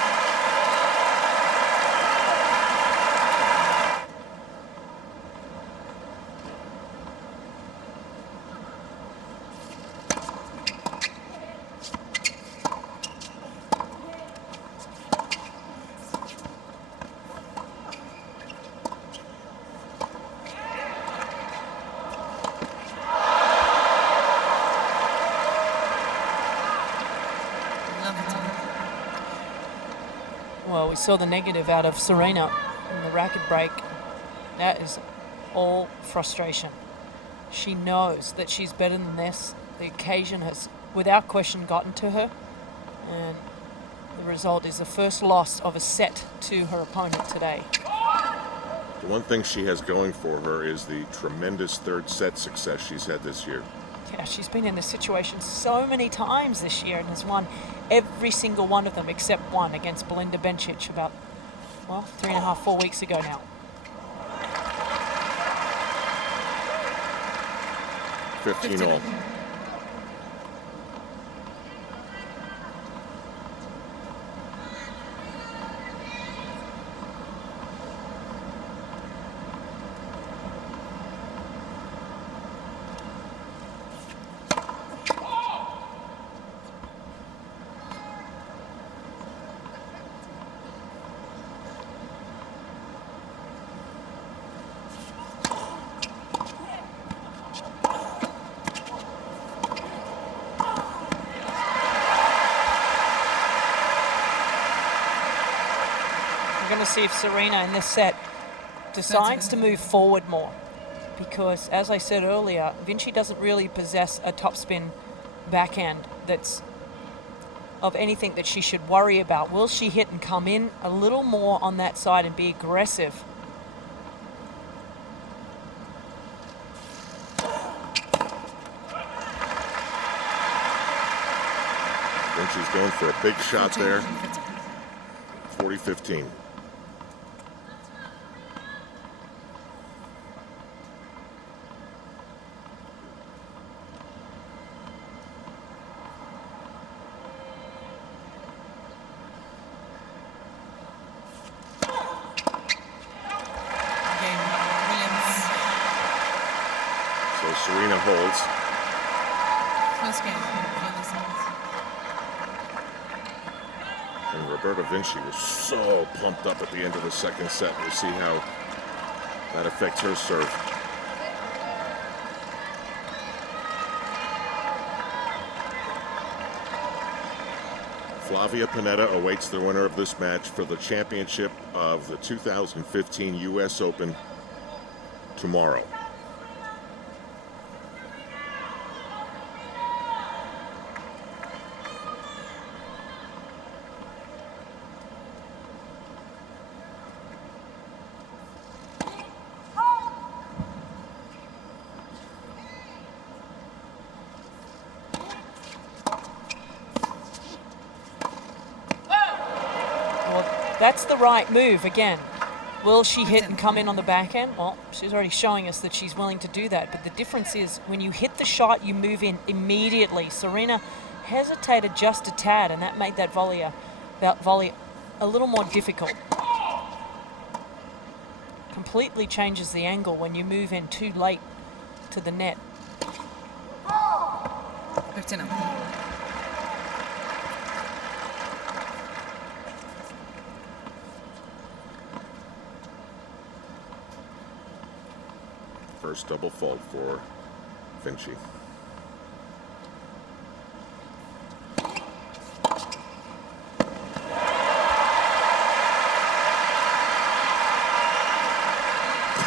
well, we saw the negative out of Serena in the racket break. That is all frustration. She knows that she's better than this. The occasion has, without question, gotten to her. And the result is the first loss of a set to her opponent today. The one thing she has going for her is the tremendous third set success she's had this year. Yeah, she's been in this situation so many times this year and has won every single one of them except one against Belinda Bencic about, 3.5, 4 weeks ago now. 15 all. We're going to see if Serena in this set decides to move forward more, because as I said earlier, Vinci doesn't really possess a topspin backhand that's of anything that she should worry about. Will she hit and come in a little more on that side and be aggressive? Vinci's going for a big shot there. 40-15. So Serena holds. First game for the Suns. And Roberta Vinci was so pumped up at the end of the second set. We'll see how that affects her serve. Flavia Pennetta awaits the winner of this match for the championship of the 2015 U.S. Open tomorrow. That's the right move again. Will she hit and come in on the backhand? Well, she's already showing us that she's willing to do that. But the difference is when you hit the shot, you move in immediately. Serena hesitated just a tad, and that made that volley a little more difficult. Completely changes the angle when you move in too late to the net. 15 up. First double fault for Vinci.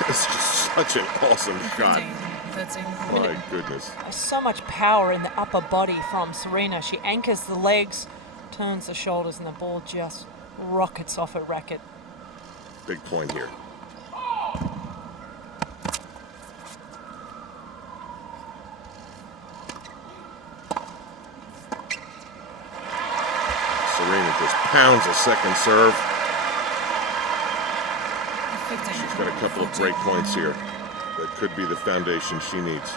It's just such an awesome shot. 13. My goodness. There's so much power in the upper body from Serena. She anchors the legs, turns the shoulders, and the ball just rockets off her racket. Big point here. Serena just pounds a second serve. 15. She's got a couple of break points here that could be the foundation she needs.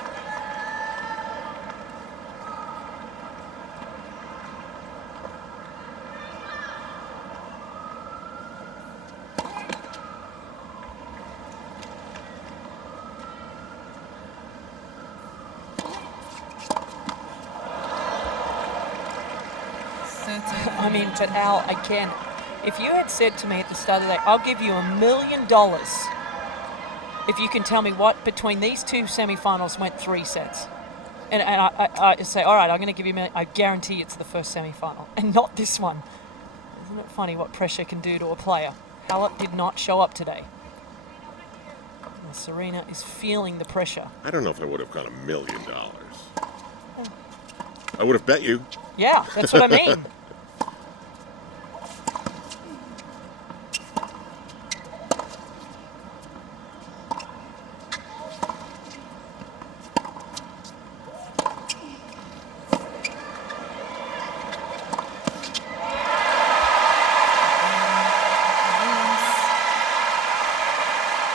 I mean, but Al, again, if you had said to me at the start of the day, I'll give you $1 million if you can tell me what between these two semifinals went 3 sets. And I say, all right, I'm going to give you $1 million. I guarantee it's the first semifinal and not this one. Isn't it funny what pressure can do to a player? Halep did not show up today. And Serena is feeling the pressure. I don't know if I would have got $1 million. I would have bet you. Yeah, that's what I mean.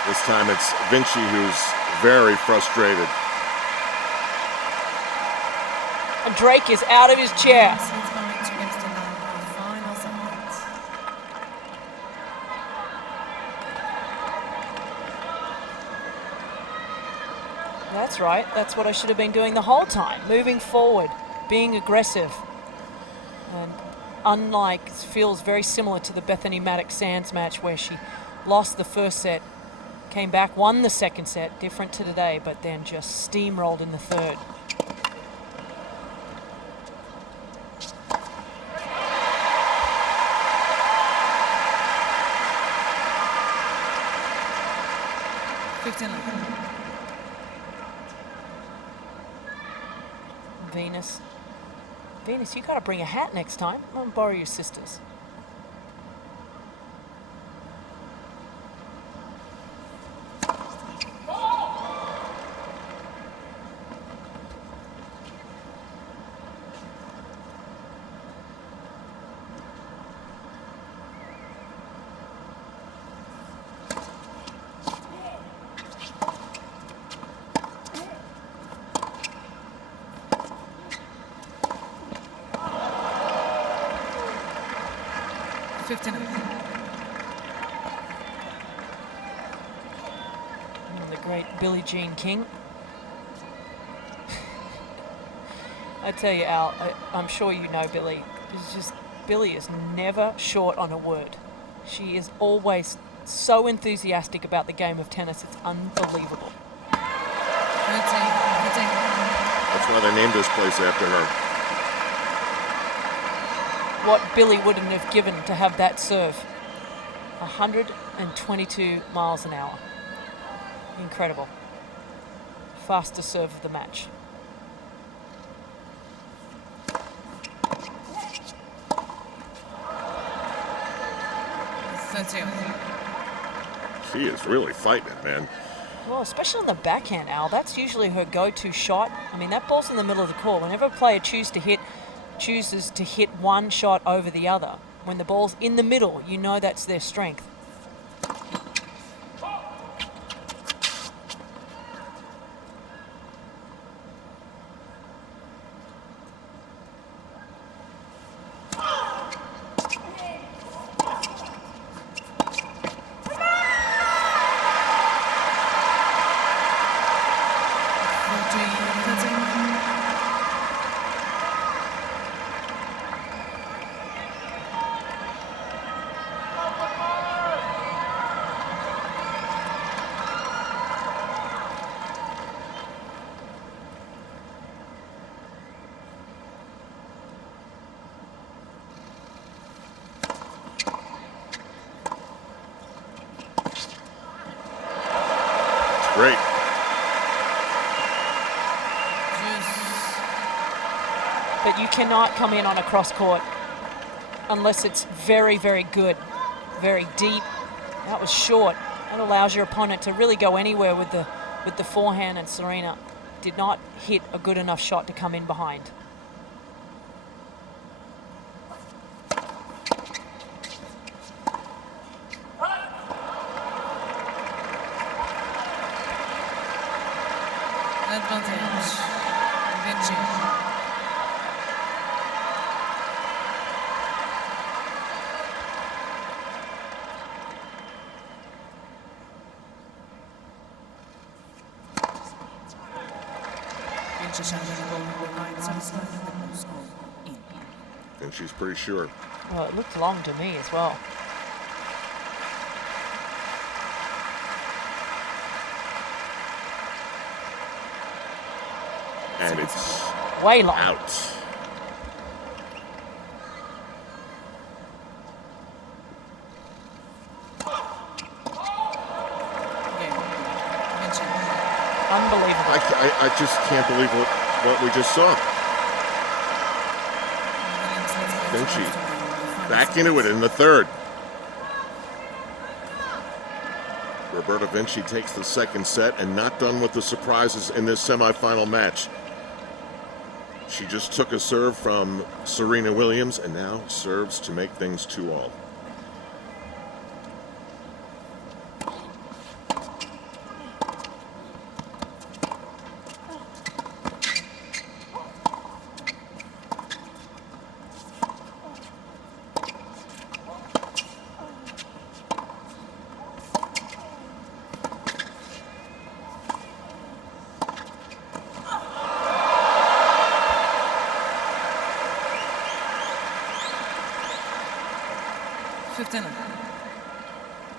This time it's Vinci who's very frustrated. And Drake is out of his chair. He's going to get to the final segment. That's right. That's what I should have been doing the whole time. Moving forward, being aggressive. And unlike, it feels very similar to the Bethany Maddox-Sands match where she lost the first set, came back, won the second set, different to today, but then just steamrolled in the third. Venus, you gotta bring a hat next time. I'm gonna borrow your sister's. The great Billie Jean King. I tell you, Al, I'm sure you know Billie. Billie is never short on a word. She is always so enthusiastic about the game of tennis. It's unbelievable. That's why they named this place after her. What Billie wouldn't have given to have that serve. 122 miles an hour. Incredible. Fastest serve of the match. She is really fighting it, man. Well, especially on the backhand, Al. That's usually her go-to shot. I mean, that ball's in the middle of the court. Whenever a player chooses to hit one shot over the other, when the ball's in the middle, you know that's their strength. Great. But you cannot come in on a cross court unless it's very, very good, very deep. That was short. That allows your opponent to really go anywhere with the forehand, and Serena did not hit a good enough shot to come in behind. Advantage. Vinci. Vinci shall go behind Semifinal and Moscow in. And she's pretty sure. Well, it looked long to me as well. And it's Way long. out. I just can't believe what we just saw. Vinci back into it in the third. Roberta Vinci takes the second set and not done with the surprises in this semifinal match. She just took a serve from Serena Williams and now serves to make things 2-all.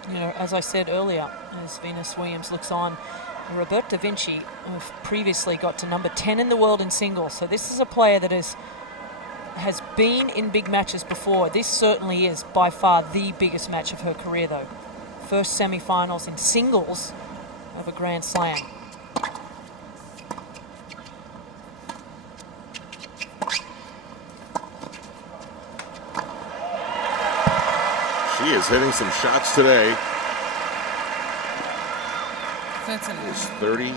You know, as I said earlier, as Venus Williams looks on, Roberta Vinci previously got to number 10 in the world in singles. So this is a player that has been in big matches before. This certainly is by far the biggest match of her career, though. First semi-finals in singles of a Grand Slam. She is hitting some shots today. It's 30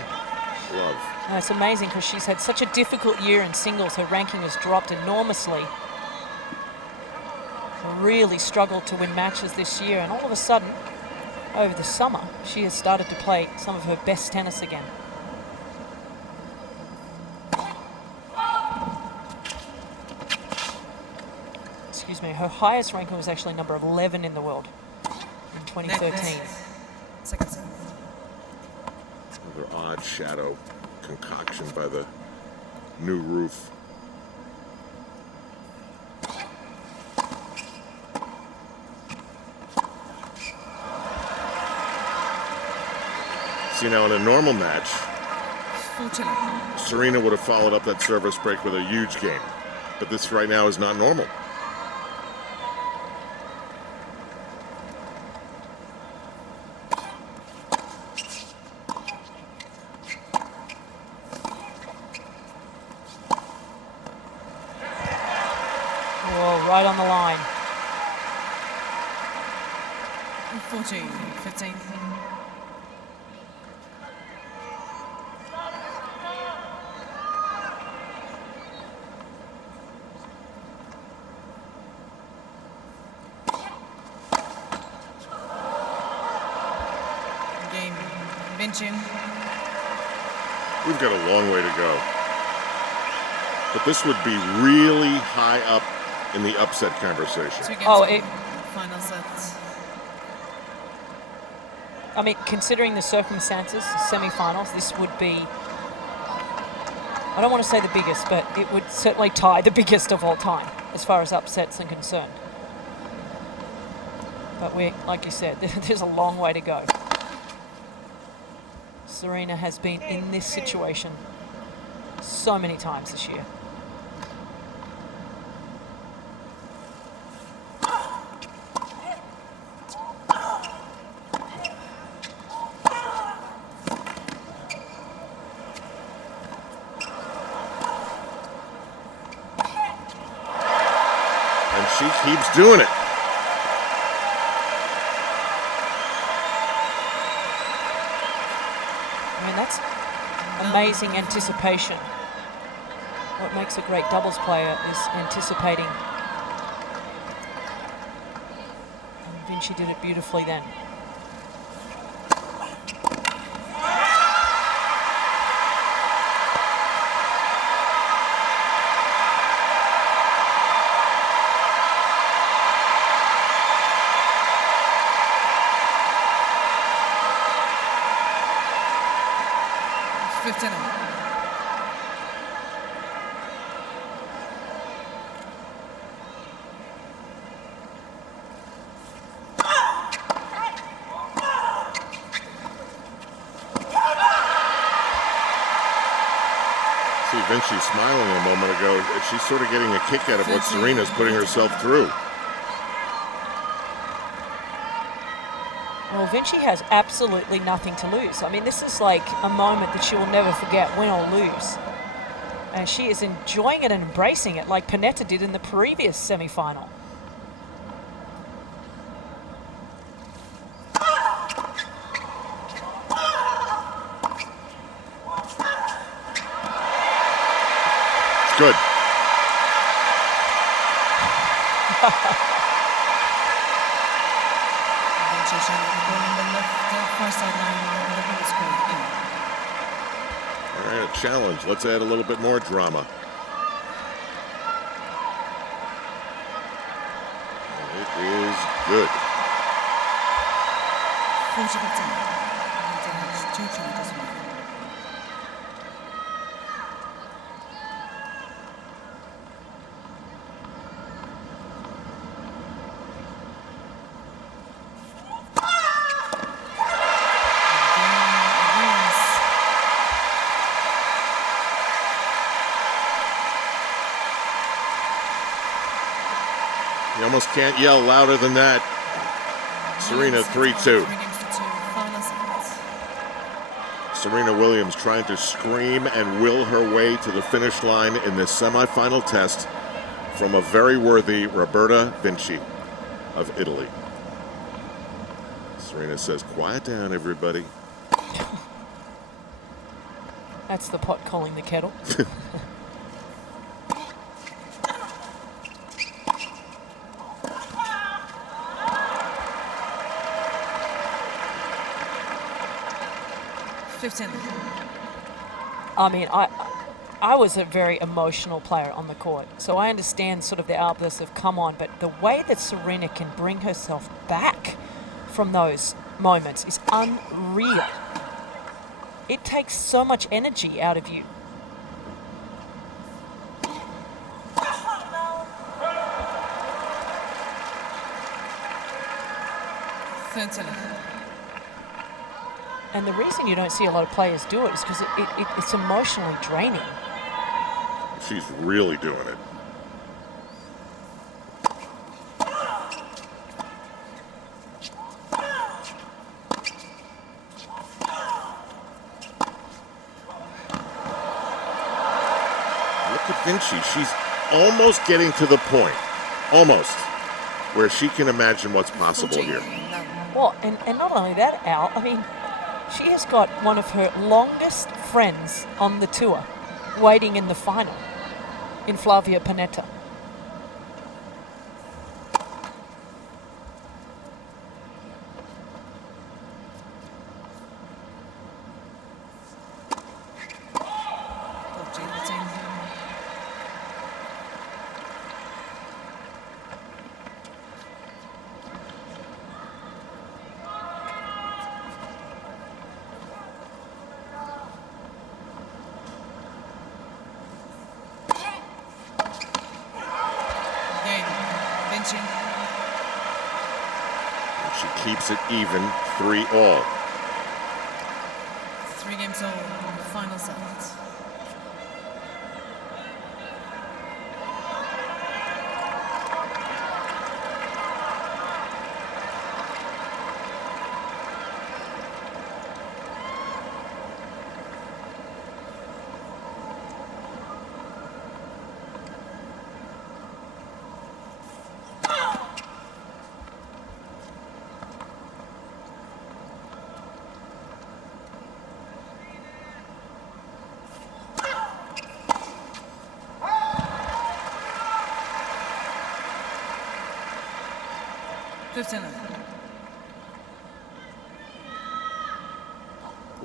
love. It's amazing because she's had such a difficult year in singles. Her ranking has dropped enormously. Really struggled to win matches this year, and all of a sudden, over the summer, she has started to play some of her best tennis again. Excuse me, her highest ranking was actually number 11 in the world in 2013. Second set. Another odd shadow concoction by the new roof. See, now in a normal match, Serena would have followed up that service break with a huge game. But this right now is not normal. Right on the line. 14, 15. Game, Vinci. We've got a long way to go. But this would be really high up in the upset conversation. Final sets. I mean, considering the circumstances, semi-finals, this would be, I don't want to say the biggest, but it would certainly tie the biggest of all time as far as upsets are concerned. But like you said, there's a long way to go. Serena has been in this situation so many times this year. She keeps doing it. I mean, that's amazing anticipation. What makes a great doubles player is anticipating. And Vinci did it beautifully then. Vinci smiling a moment ago. She's sort of getting a kick out of what Serena's putting herself through. Well, Well, Vinci has absolutely nothing to lose. I mean, this is like a moment that she will never forget, win or lose. And she is enjoying it and embracing it like Panetta did in the previous semi-final. It's good. Vinci shot the ball on the left, far sideline, the ball is scored in. All right, a challenge. Let's add a little bit more drama. It is good. 40%. Vinci has 2 challenges in the field. You almost can't yell louder than that. Serena 3-2. Serena Williams trying to scream and will her way to the finish line in this semifinal test from a very worthy Roberta Vinci of Italy. Serena says, quiet down, everybody. That's the pot calling the kettle. I mean, I was a very emotional player on the court, so I understand sort of the outbursts of come on, but the way that Serena can bring herself back from those moments is unreal. It takes so much energy out of you. And the reason you don't see a lot of players do it is because it's emotionally draining. She's really doing it. Look at Vinci. She's almost getting to the point, almost, where she can imagine what's possible here. Well, and not only that, Al, I mean, she has got one of her longest friends on the tour waiting in the final in Flavia Panetta. She keeps it even, 3-all. 3 games all, final set.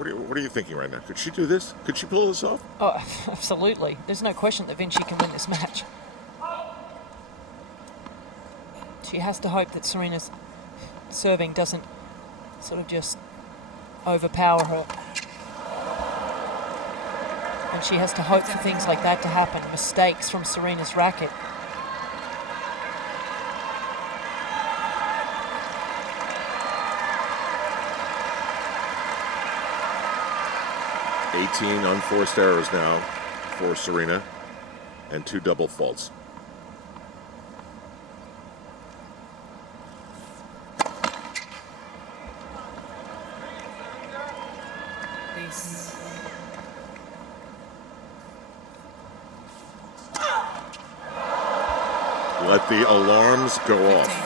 What are you thinking right now? Could she do this? Could she pull this off? Oh, absolutely. There's no question that Vinci can win this match. She has to hope that Serena's serving doesn't sort of just overpower her. And she has to hope for things like that to happen, mistakes from Serena's racket. Unforced errors now for Serena and 2 double faults. Let the alarms go 15, off. 13.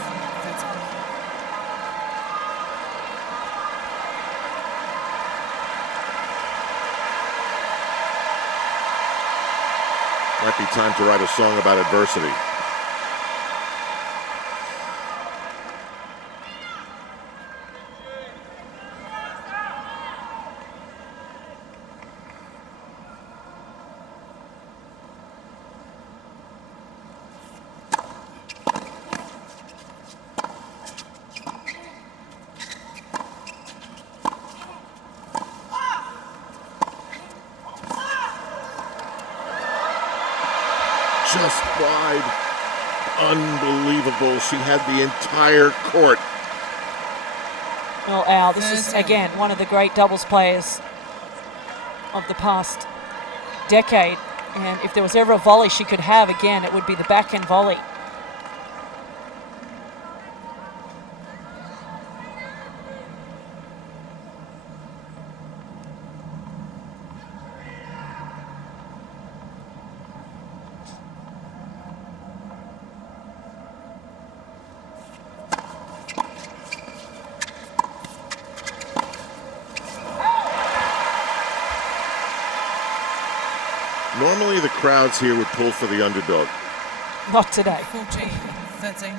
Might be time to write a song about adversity. Just wide. Unbelievable. She had the entire court. Well, Al, this is, again, one of the great doubles players of the past decade. And if there was ever a volley she could have, again, it would be the backhand volley. Normally the crowds here would pull for the underdog. Not today. 14, 13.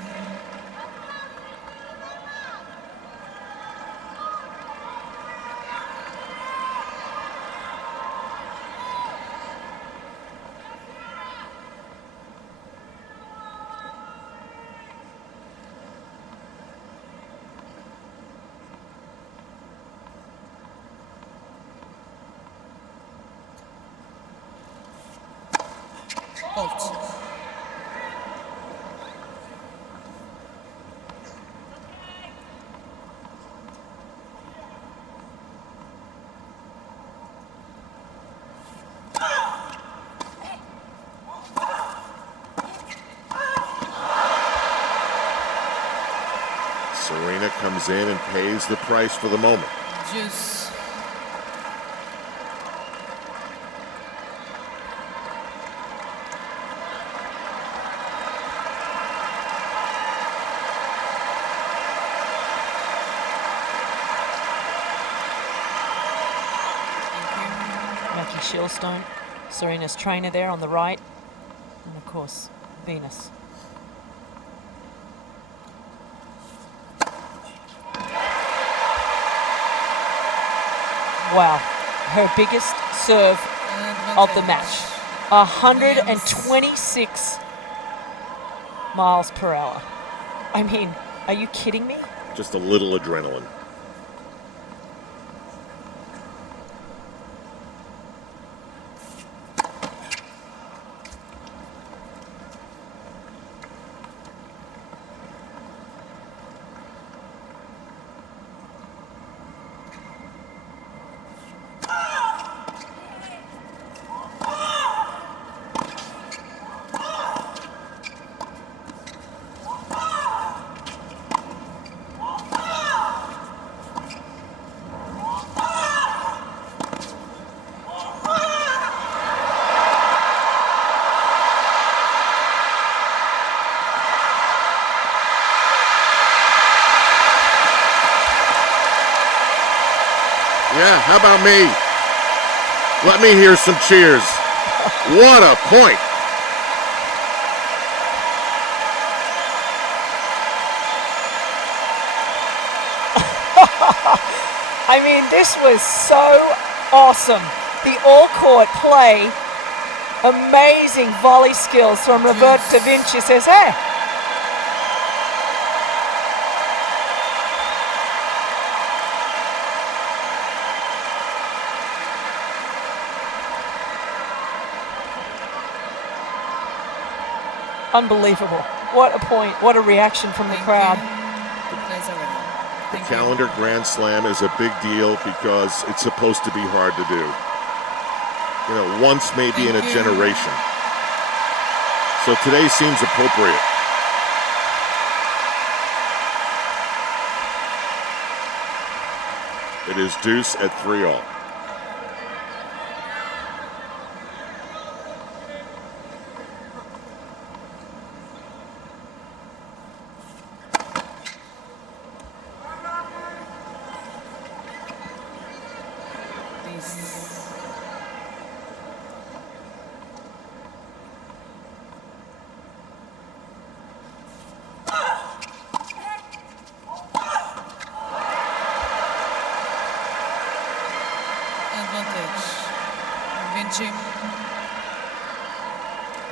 Fault. Serena comes in and pays the price for the moment. Juice. Mackie Shilstone, Serena's trainer there on the right. And of course, Venus. Wow, her biggest serve of the match. 126 miles per hour. I mean, are you kidding me? Just a little adrenaline. Yeah, how about me? Let me hear some cheers. What a point. I mean, this was so awesome. The all-court play, amazing volley skills from Roberta Vinci. Says, hey. Unbelievable. What a point. What a reaction from the crowd. The calendar Grand Slam is a big deal because it's supposed to be hard to do. You know, once maybe in a generation. So today seems appropriate. It is deuce at 3-all.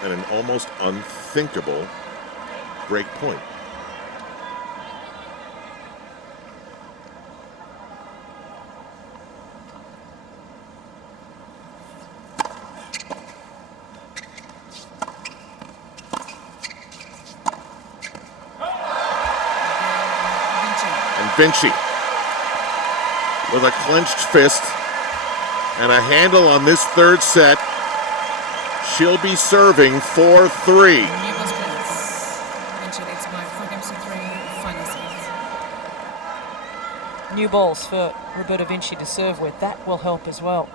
and an almost unthinkable break point. Vinci with a clenched fist and a handle on this third set. She'll be serving 4-3. Vinci leads by 4 games to 3, final set. New balls for Roberta Vinci to serve with. That will help as well.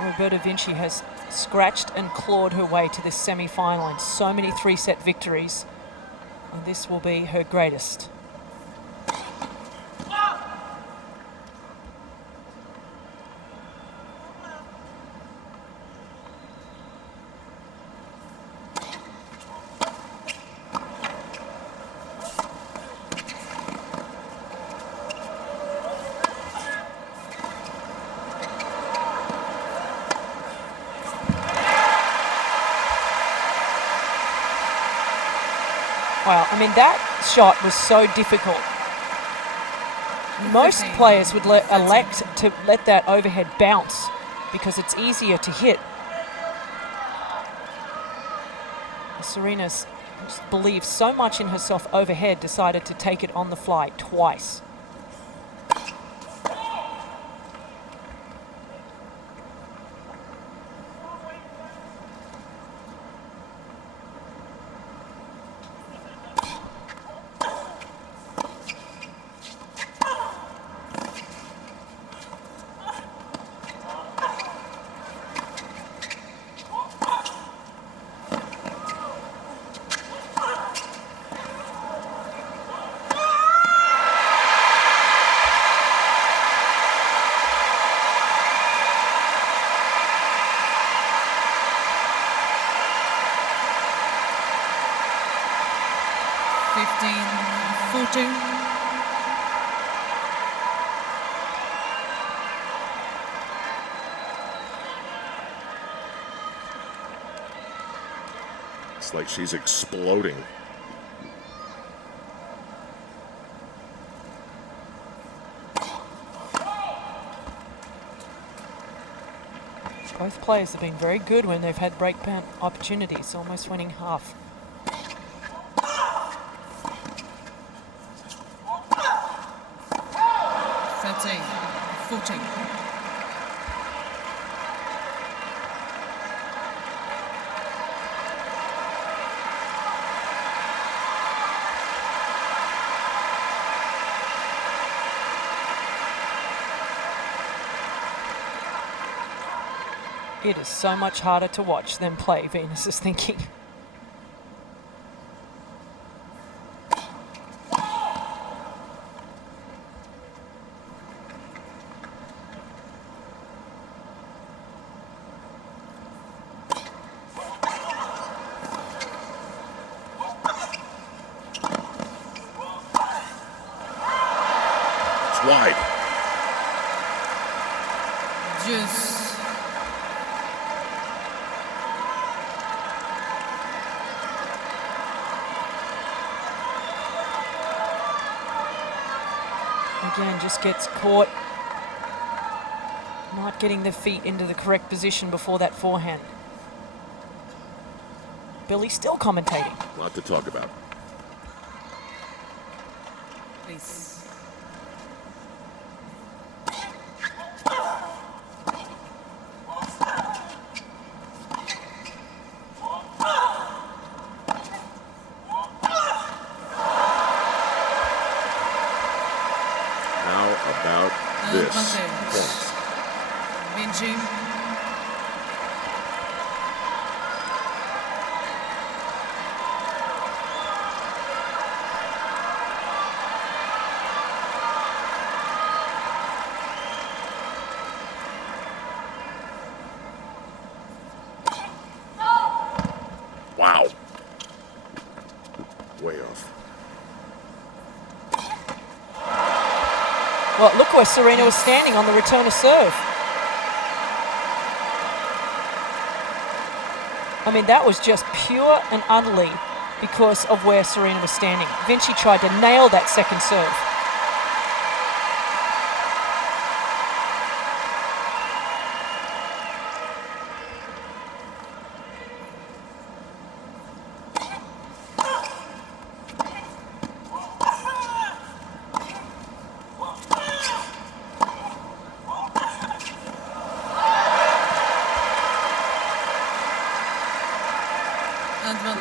Roberta Vinci has scratched and clawed her way to this semi-final in so many 3-set victories, and this will be her greatest. Wow, I mean, that shot was so difficult. Most players would elect to let that overhead bounce because it's easier to hit. Serena believes so much in herself overhead, decided to take it on the fly twice. It's like she's exploding. Both players have been very good when they've had break point opportunities, almost winning half. It is so much harder to watch than play, Venus is thinking. It's wide. Just again, just gets caught not getting the feet into the correct position before that forehand. Billy still commentating. A lot to talk about. please. points. Vinci. Wow. Way off. Well, look where Serena was standing on the return of serve. I mean, that was just pure and utterly because of where Serena was standing. Vinci tried to nail that second serve.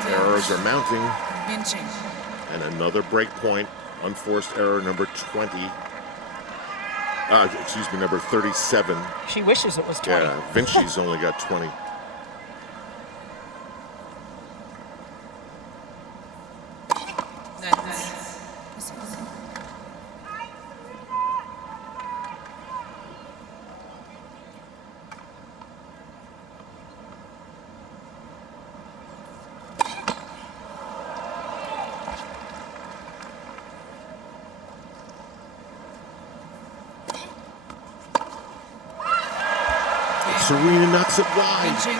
Errors are mounting. Vinci. And another break point. Unforced error number 20. Number 37. She wishes it was 20. Yeah, Vinci's only got 20. Serena knocks it wide. Vinci.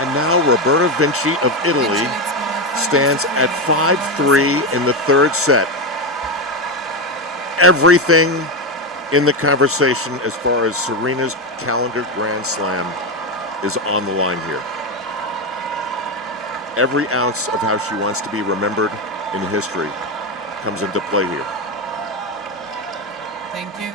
And now Roberta Vinci of Italy stands at 5-3 in the third set. Everything in the conversation as far as Serena's calendar Grand Slam is on the line here. Every ounce of how she wants to be remembered in history comes into play here. Thank you.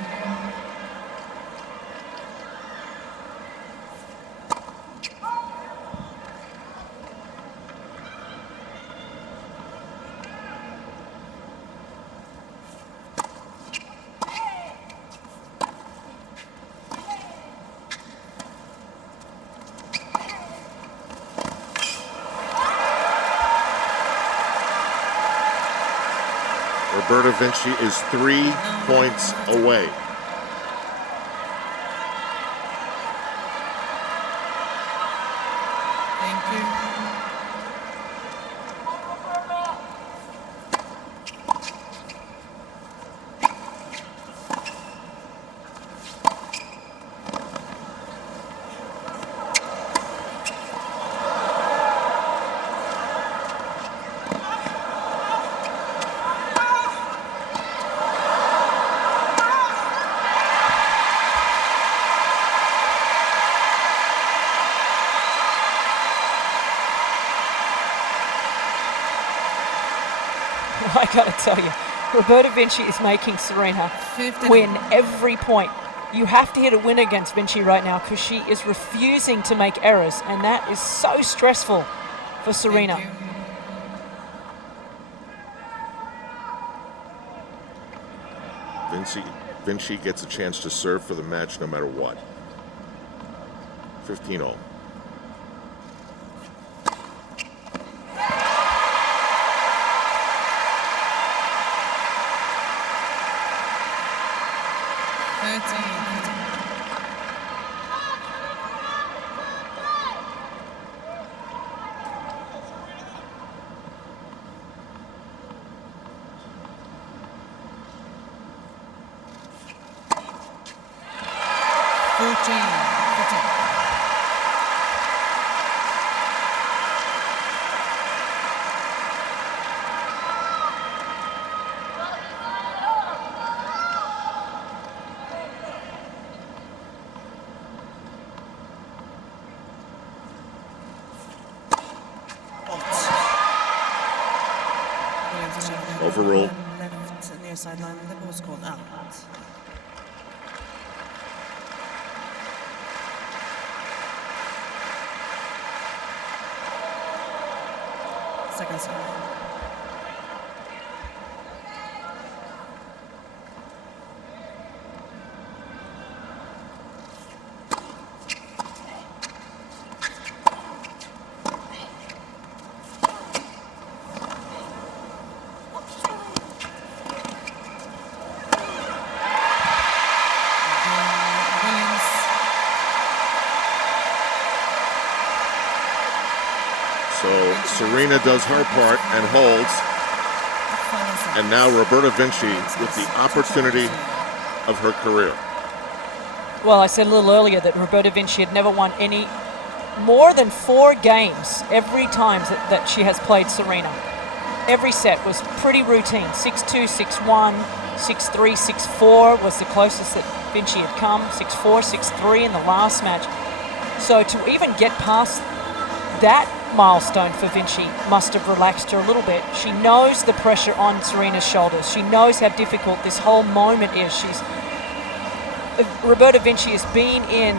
Roberta Vinci is 3 points away. Thank you. I gotta tell you, Roberta Vinci is making Serena 59. win every point. You have to hit a win against Vinci right now because she is refusing to make errors, and that is so stressful for Serena. Thank you. Vinci gets a chance to serve for the match no matter what. 15-all. Overrule. Left near sideline. The ball's called out. Second serve. So Serena does her part and holds. And now Roberta Vinci with the opportunity of her career. Well, I said a little earlier that Roberta Vinci had never won any more than 4 games every time that she has played Serena. Every set was pretty routine. 6-2, 6-1, 6-3, 6-4 was the closest that Vinci had come. 6-4, 6-3 in the last match. So to even get past that milestone for Vinci must have relaxed her a little bit. She knows the pressure on Serena's shoulders. She knows how difficult this whole moment is. Roberta Vinci has been in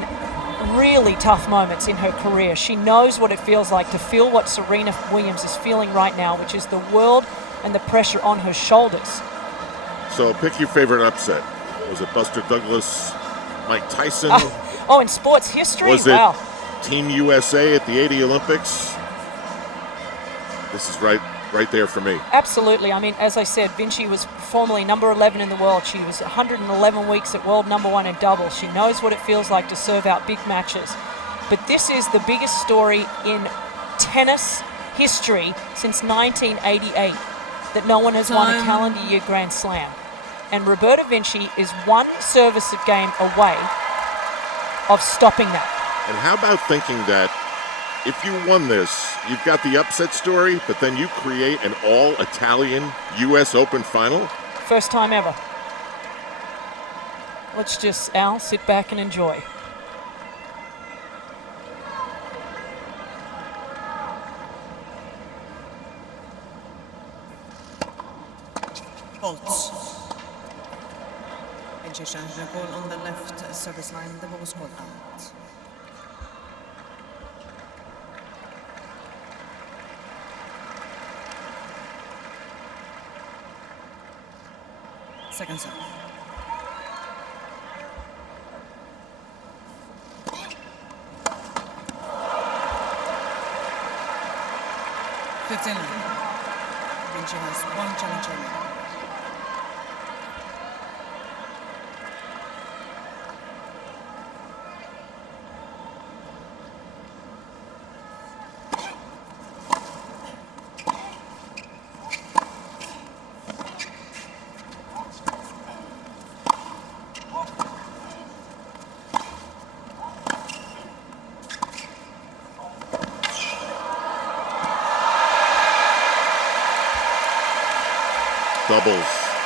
really tough moments in her career. She knows what it feels like to feel what Serena Williams is feeling right now, which is the world and the pressure on her shoulders. So pick your favorite upset. Was it Buster Douglas, Mike Tyson? Oh, in sports history? Was wow. it Team USA at the 80 Olympics? This is right there for me. Absolutely. I mean, as I said, Vinci was formerly number 11 in the world. She was 111 weeks at world number 1 in doubles. She knows what it feels like to serve out big matches. But this is the biggest story in tennis history since 1988, that no one has won a calendar year Grand Slam. And Roberta Vinci is one service game away of stopping that. And how about thinking that if you won this, you've got the upset story, but then you create an all-Italian U.S. Open final? First time ever. Let's just, Al, sit back and enjoy. Faults. Vinci change the ball on the left service line. The ball was called out. Second serve. Vinci has one challenge remaining.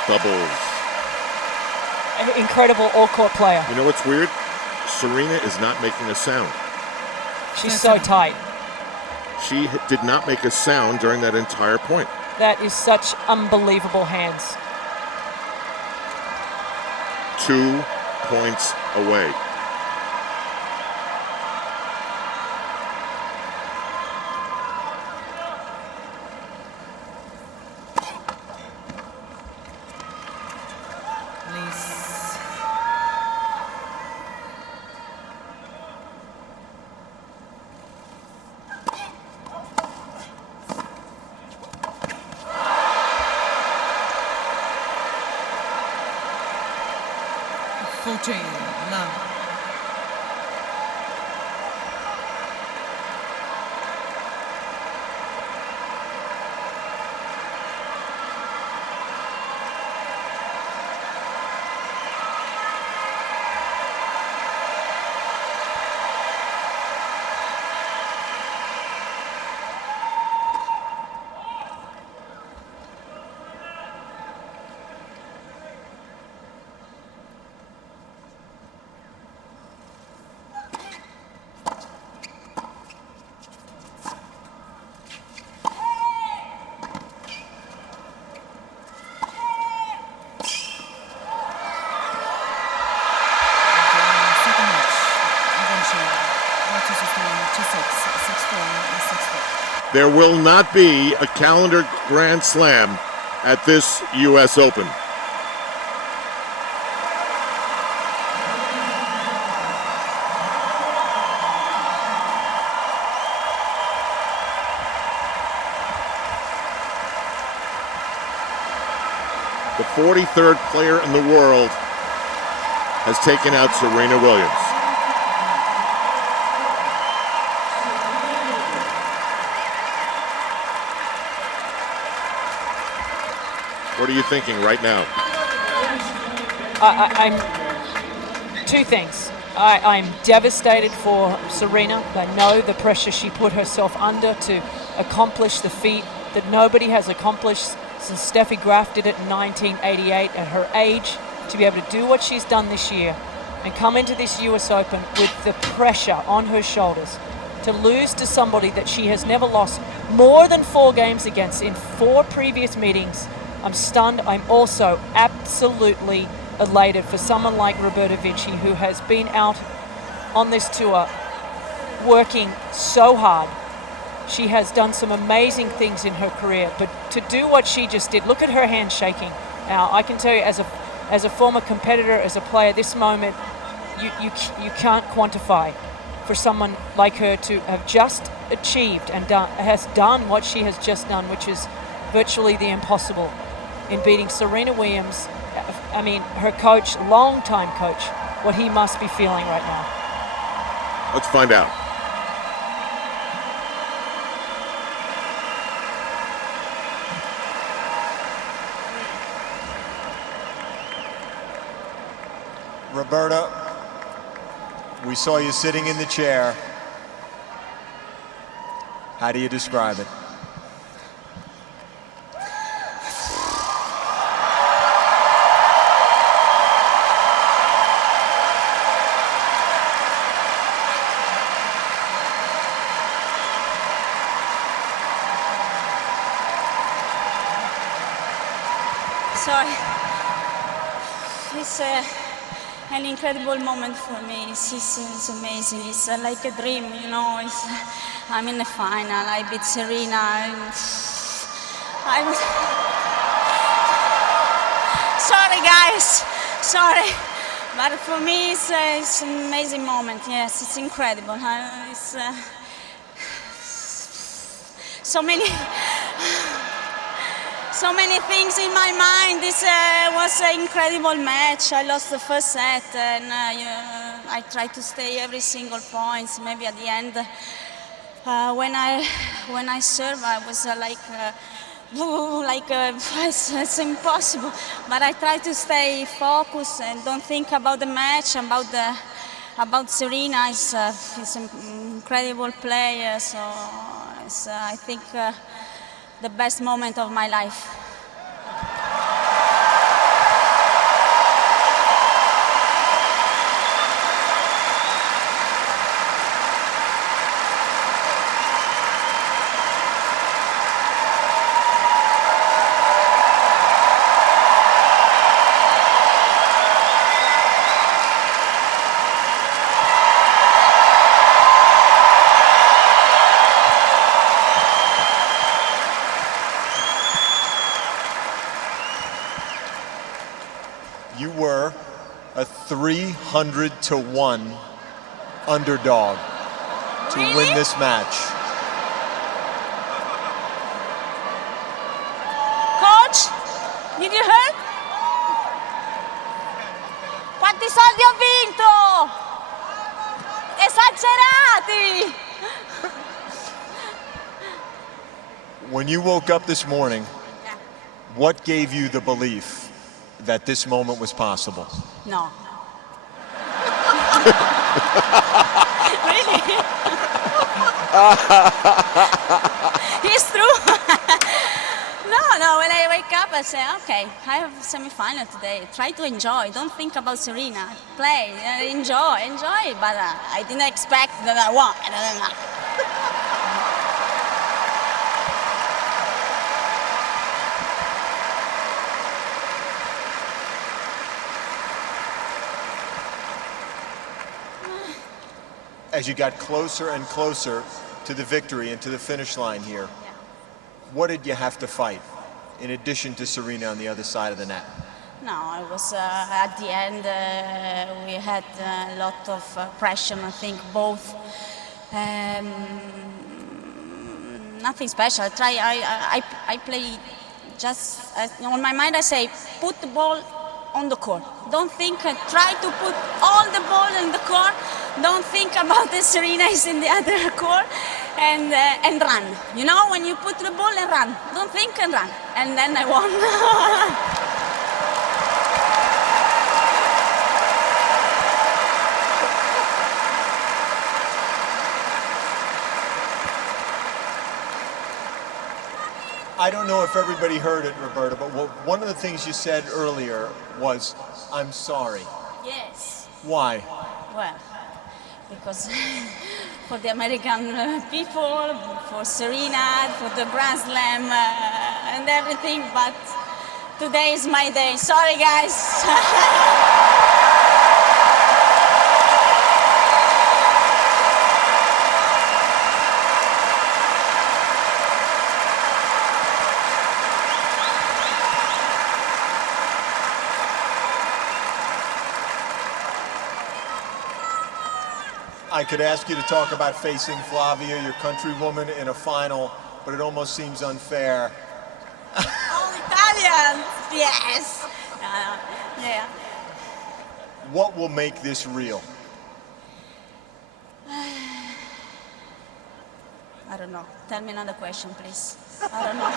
Doubles. Incredible all-court player. You know what's weird? Serena is not making a sound. She's so tight. She did not make a sound during that entire point. That is such unbelievable hands. 2 points away. Now. There will not be a calendar Grand Slam at this U.S. Open. The 43rd player in the world has taken out Serena Williams. What are you thinking right now? I'm two things. I'm devastated for Serena. I know the pressure she put herself under to accomplish the feat that nobody has accomplished since Steffi Graf did it in 1988 at her age. To be able to do what she's done this year and come into this US Open with the pressure on her shoulders, to lose to somebody that she has never lost more than 4 games against in 4 previous meetings. I'm stunned. I'm also absolutely elated for someone like Roberta Vinci, who has been out on this tour working so hard. She has done some amazing things in her career, but to do what she just did, look at her hand shaking. Now, I can tell you as a former competitor, as a player, this moment you can't quantify for someone like her to have just achieved and has done what she has just done, which is virtually the impossible, in beating Serena Williams. I mean, her coach, long-time coach, what he must be feeling right now. Let's find out. Roberta, we saw you sitting in the chair. How do you describe it? Sorry. It's an incredible moment for me. It's amazing. It's like a dream, you know. I'm in the final. I beat Serena. Sorry, guys. Sorry. But for me, it's an amazing moment. Yes, it's incredible. It's so many things in my mind. This was an incredible match. I lost the first set, and I tried to stay every single point. Maybe at the end, when I serve, I was it's impossible. But I tried to stay focused and don't think about the match, about Serena. She's an incredible player. So it's, I think, the best moment of my life. You were a 300-1 underdog to win this match. Coach, did you hear? Quanti soldi ho vinto? Esagerati! When you woke up this morning, what gave you the belief that this moment was possible? No. Really? It's true. No, when I wake up, I say, okay, I have a semi-final today. Try to enjoy. Don't think about Serena. Play, enjoy. But I didn't expect that I won. As you got closer and closer to the victory and to the finish line here, what did you have to fight in addition to Serena on the other side of the net? No, it was at the end we had a lot of pressure. I think both. Nothing special. I play just on my mind. I say put the ball on the court. Don't think. Try to put all the ball in the court. Don't think about the Serena is in the other court. and run. You know, when you put the ball and run, don't think and run. And then I won. I don't know if everybody heard it, Roberta, but one of the things you said earlier was, I'm sorry. Yes. Why? Well, because for the American people, for Serena, for the Grand Slam and everything, but today is my day. Sorry, guys. I could ask you to talk about facing Flavia, your countrywoman, in a final, but it almost seems unfair. All Italians, yes. Yeah. What will make this real? I don't know. Tell me another question, please. I don't know.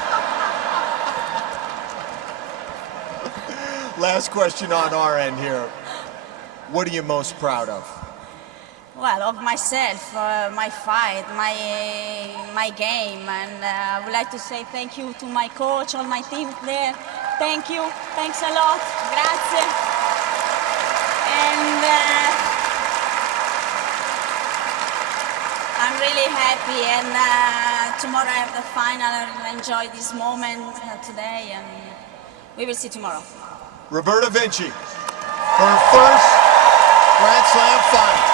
Last question on our end here. What are you most proud of? Well, of myself, my fight, my game, and I would like to say thank you to my coach, all my team there. Thank you, thanks a lot, grazie. And I'm really happy, and tomorrow I have the final, and I enjoy this moment today, and we will see tomorrow. Roberta Vinci, for her first Grand Slam final.